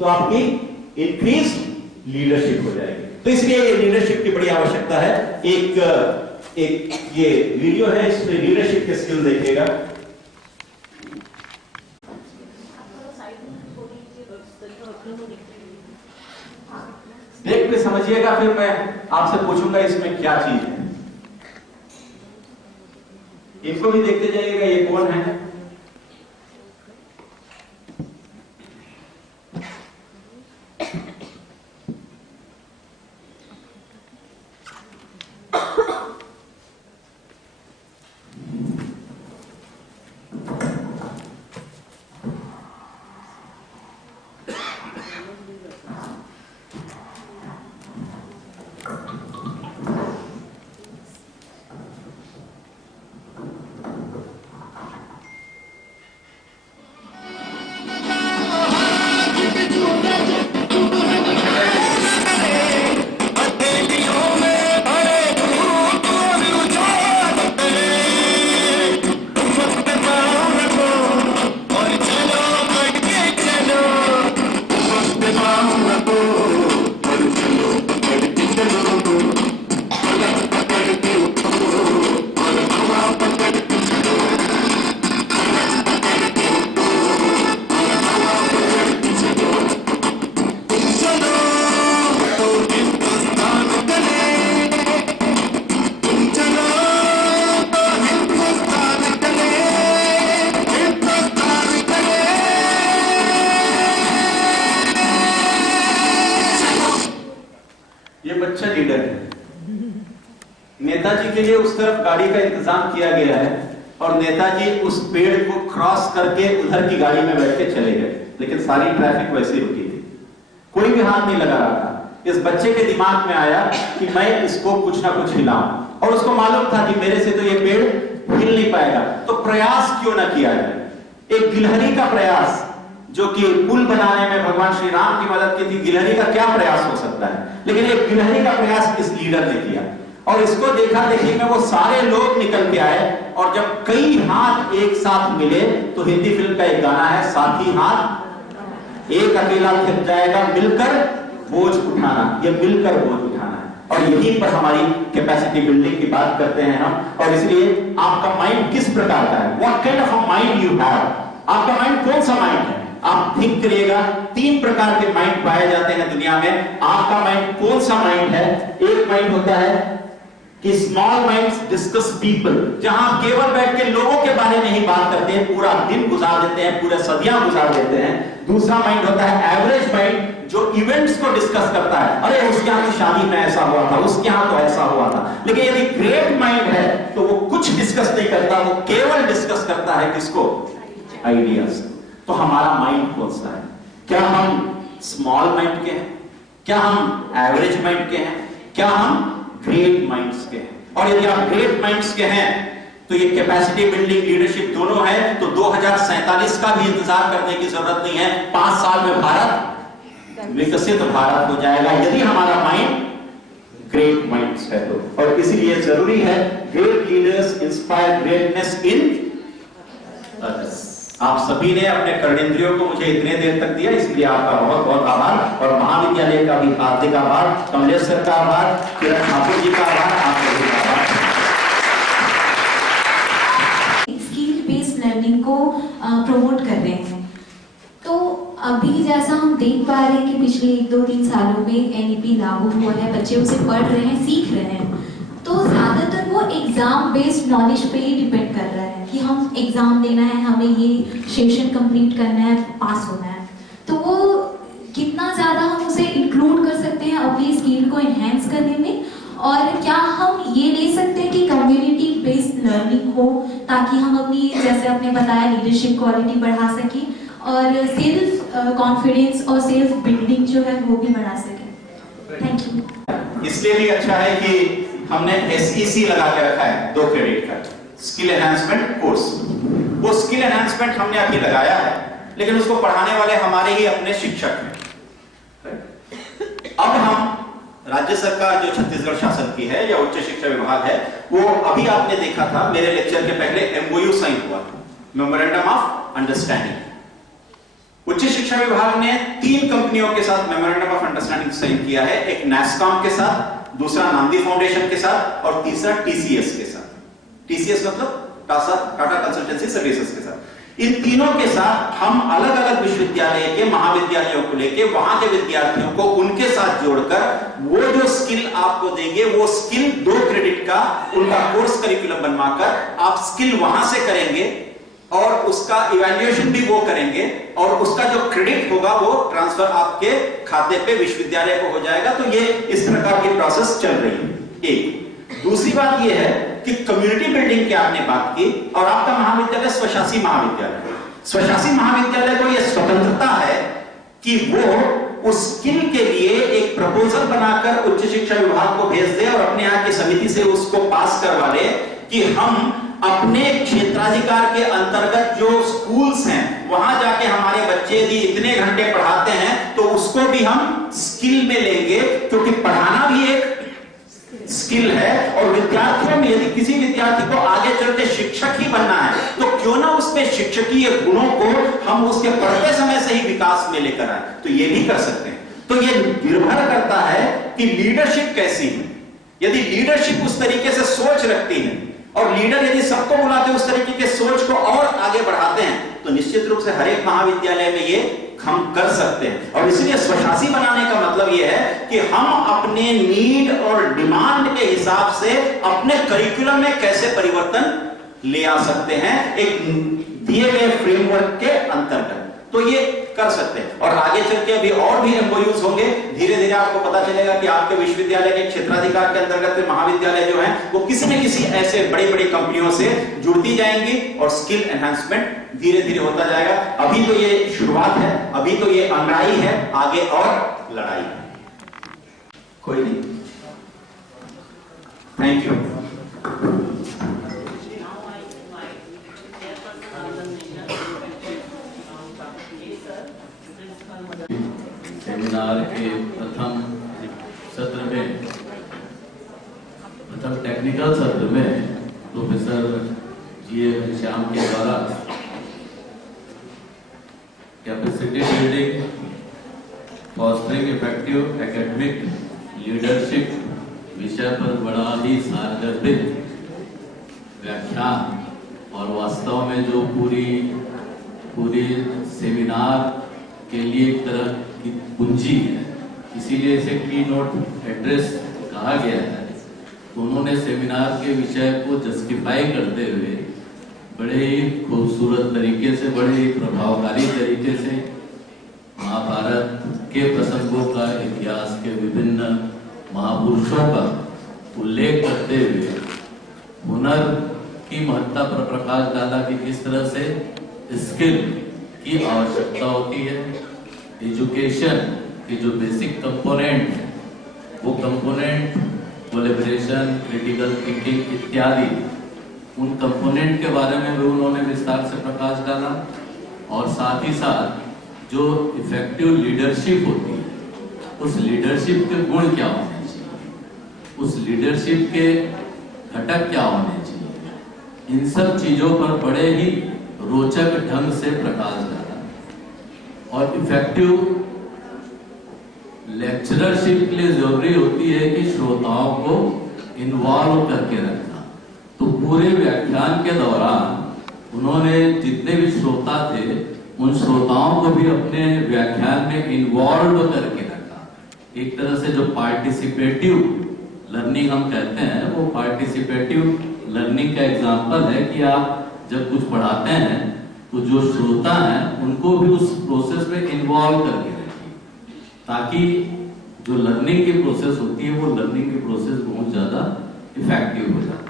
तो आपकी इंक्रीज लीडरशिप हो जाएगी। तो इसलिए ये लीडरशिप की बड़ी आवश्यकता है। एक ये वीडियो है, इसमें लीडरशिप के स्किल देखिएगा। देख के समझिएगा, फिर मैं आपसे पूछूंगा इसमें क्या चीज है। इनको भी देखते जाइएगा, ये कौन है। बच्चा लीडर है। नेताजी के लिए उस तरफ गाड़ी का इंतजाम किया गया है और नेताजी उस पेड़ को क्रॉस करके उधर की गाड़ी में बैठ के चले गए, लेकिन सारी ट्रैफिक वैसे रुकी थी, कोई भी हाथ नहीं लगा रहा था। इस बच्चे के दिमाग में आया कि मैं इसको कुछ ना कुछ हिलाऊं, और उसको मालूम था कि मेरे से तो ये पेड़ हिल नहीं पाएगा, तो प्रयास क्यों ना किया जाए। एक गिलहरी का प्रयास, जो कि पुल बनाने में भगवान श्री राम की मदद की थी, गिलहरी का क्या प्रयास हो सकता है, लेकिन एक गिलहरी का प्रयास इस लीडर ने किया। और इसको देखा देखी में वो सारे लोग निकल के आए, और जब कई हाथ एक साथ मिले तो हिंदी फिल्म का एक गाना है, साथी हाथ एक अकेला थक जाएगा, मिलकर बोझ उठाना, ये मिलकर बोझ उठाना है। और यहीं पर हमारी कैपेसिटी बिल्डिंग की बात करते हैं हम, और इसलिए आपका माइंड किस प्रकार का है, what kind of a mind you have, आपका माइंड कौन सा माइंड है, आप थिंक करिएगा। 3 प्रकार के माइंड पाए जाते हैं दुनिया में, आपका माइंड कौन सा माइंड है। एक माइंड होता है कि स्मॉल माइंड्स डिस्कस पीपल, जहां केवल बैठ के लोगों के बारे में ही बात करते हैं, पूरा दिन गुजार देते हैं, पूरे सदियां गुजार देते हैं। दूसरा माइंड होता है एवरेज माइंड, जो इवेंट्स को डिस्कस करता है, अरे उसके यहाँ की शादी में ऐसा हुआ था, उसके यहाँ तो ऐसा हुआ था। लेकिन यदि ग्रेट माइंड है तो वो कुछ डिस्कस नहीं करता, वो केवल डिस्कस करता है किसको, आइडियाज। तो हमारा माइंड कौन सा है, क्या हम स्मॉल माइंड के हैं, क्या हम एवरेज माइंड के हैं, क्या हम ग्रेट माइंड्स के हैं। और यदि आप ग्रेट माइंड्स के हैं तो ये कैपेसिटी बिल्डिंग लीडरशिप दोनों है, तो 2047 का भी इंतजार करने की जरूरत नहीं है। 5 साल में भारत विकसित भारत हो जाएगा, यदि हमारा माइंड ग्रेट माइंड्स है तो। और इसीलिए जरूरी है great leaders inspire greatness in others. आप सभी ने अपने कर्णेंद्रियों को मुझे इतने देर तक दिया, इसलिए आपका बहुत बहुत आभार, और महाविद्यालय का भी हार्दिक आभार, कमलेश सर का आभार, किरण ठाकुर जी का आभार, आप सभी का आभार। स्किल बेस्ड लर्निंग को प्रमोट कर रहे हैं। तो अभी जैसा हम देख पा रहे हैं कि पिछले 1-2-3 सालों में एनईपी लागू हुआ है, बच्चे उसे पढ़ रहे हैं, सीख रहे हैं, तो ज्यादातर वो एग्जाम बेस्ड नॉलेज पे ही डिपेंड कर रहा है कि हम एग्जाम देना है, हमें ये सेशन कंप्लीट करना है, पास होना है। तो वो कितना ज्यादा हम उसे इंक्लूड कर सकते हैं अपनी स्किल को एनहेंस करने में, और क्या हम ये ले सकते हैं कि कम्युनिटी बेस्ड लर्निंग हो, ताकि हम अपनी, जैसे आपने बताया, लीडरशिप क्वालिटी बढ़ा सकें और सेल्फ कॉन्फिडेंस और सेल्फ बिल्डिंग जो है वो भी बढ़ा सकें। Thank you. इसलिए भी अच्छा है कि हमने SEC लगा के रखा है 2 क्रेडिट का, स्किल एनहांसमेंट कोर्स। वो स्किल एनहांसमेंट हमने अभी लगाया है, लेकिन उसको पढ़ाने वाले हमारे ही अपने शिक्षक हैं। अब हम राज्य सरकार जो छत्तीसगढ़ शासन की है या उच्च शिक्षा विभाग है, वो अभी आपने देखा था मेरे लेक्चर के पहले MOU साइन हुआ, मेमोरेंडम ऑफ अंडरस्टैंडिंग। उच्च शिक्षा विभाग ने 3 कंपनियों के साथ मेमोरेंडम ऑफ अंडरस्टैंडिंग साइन किया है, एक NASSCOM के साथ, दूसरा नांदी फाउंडेशन के साथ, और तीसरा TCS के साथ। TCS मतलब टाटा कंसल्टेंसी सर्विसेज के साथ। इन तीनों के साथ हम अलग अलग विश्वविद्यालय के, महाविद्यालयों को लेके वहां के विद्यार्थियों को उनके साथ जोड़कर वो जो स्किल आपको देंगे, वो स्किल 2 क्रेडिट का उनका कोर्स करिकुलम बनवाकर आप स्किल वहां से करेंगे, और उसका इवैल्यूएशन भी वो करेंगे, और उसका जो क्रेडिट होगा वो ट्रांसफर आपके खाते पे विश्वविद्यालय को हो जाएगा। तो ये इस प्रकार की प्रोसेस चल रही है। एक दूसरी बात ये है कि कम्युनिटी बिल्डिंग की आपने बात की, और आपका महाविद्यालय स्वशासी महाविद्यालय, स्वशासी महाविद्यालय को यह स्वतंत्रता है कि वो उस स्किल के लिए एक प्रपोजल बनाकर उच्च शिक्षा विभाग को भेज दे और अपने यहाँ की समिति से उसको पास करवा ले कि हम अपने क्षेत्राधिकार के अंतर्गत जो स्कूल्स हैं वहां जाके हमारे बच्चे यदि इतने घंटे पढ़ाते हैं तो उसको भी हम स्किल में लेंगे, क्योंकि पढ़ाना भी एक स्किल है। और विद्यार्थियों में यदि किसी विद्यार्थी को आगे चलते शिक्षक ही बनना है तो क्यों ना उसमें शिक्षकीय गुणों को हम उसके पढ़ते समय से ही विकास में लेकर आए, तो ये भी कर सकते हैं। तो ये निर्भर करता है कि लीडरशिप कैसी है। यदि लीडरशिप उस तरीके से सोच रखती है और लीडर यदि सबको बुलाते उस तरीके के सोच को और आगे बढ़ाते हैं, तो निश्चित रूप से हर एक महाविद्यालय में ये हम कर सकते हैं। और इसलिए स्वशासी बनाने का मतलब यह है कि हम अपने नीड और डिमांड के हिसाब से अपने करिकुलम में कैसे परिवर्तन ले आ सकते हैं एक दिए गए फ्रेमवर्क के अंतर्गत। तो ये कर सकते हैं। और आगे चल के अभी और भी एमओयूज होंगे, धीरे धीरे आपको पता चलेगा कि आपके विश्वविद्यालय के क्षेत्राधिकार के अंतर्गत महाविद्यालय जो है वो किसी न किसी ऐसे बड़ी बड़ी कंपनियों से जुड़ती जाएंगी और स्किल एनहांसमेंट धीरे धीरे होता जाएगा। अभी तो ये शुरुआत है, अभी तो ये अंगड़ाई है, आगे और लड़ाई है। कोई नहीं, थैंक यू। सेमिनार के प्रथम सत्र में, प्रथम टेक्निकल सत्र में प्रोफेसर जी श्याम के द्वारा capacity building, fostering effective academic leadership विषय पर बड़ा ही सारगर्भित व्याख्यान और वास्तव में जो पूरी सेमिनार के लिए एक तरह की कुंजी है, इसीलिए इसे की नोट एड्रेस कहा गया है। तो उन्होंने सेमिनार के विषय को जस्टिफाई करते हुए बड़े ही खूबसूरत तरीके से, बड़े ही प्रभावकारी तरीके से महाभारत के प्रसंगों का, इतिहास के विभिन्न महापुरुषों का उल्लेख करते हुए हुनर की महत्ता पर प्रकाश डाला कि किस तरह से स्किल की आवश्यकता होती है। एजुकेशन के जो बेसिक कंपोनेंट है, वो कंपोनेंट कोलैबोरेशन, क्रिटिकल थिंकिंग इत्यादि, उन कंपोनेंट के बारे में भी उन्होंने विस्तार से प्रकाश डाला। और साथ ही साथ जो इफेक्टिव लीडरशिप होती है, उस लीडरशिप के गुण क्या होने चाहिए, उस लीडरशिप के घटक क्या होने चाहिए, इन सब चीजों पर बड़े ही रोचक ढंग से प्रकाश डाला। और इफेक्टिव लेक्चरशिप के लिए जरूरी होती है कि श्रोताओं को इन्वॉल्व करके रखना। तो पूरे व्याख्यान के दौरान उन्होंने जितने भी श्रोता थे, उन श्रोताओं को भी अपने व्याख्यान में इन्वॉल्व करके रखा। एक तरह से जो पार्टिसिपेटिव लर्निंग हम कहते हैं, वो पार्टिसिपेटिव लर्निंग का एग्जाम्पल है कि आप जब कुछ पढ़ाते हैं तो जो श्रोता हैं उनको भी उस प्रोसेस में इन्वॉल्व करके रखिए, ताकि जो लर्निंग की प्रोसेस होती है वो लर्निंग की प्रोसेस बहुत ज्यादा इफेक्टिव हो जाती है।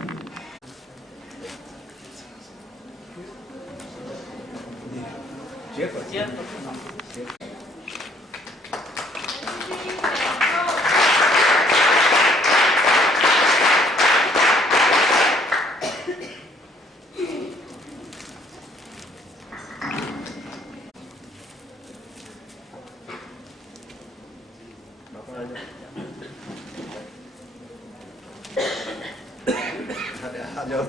आ जाओ।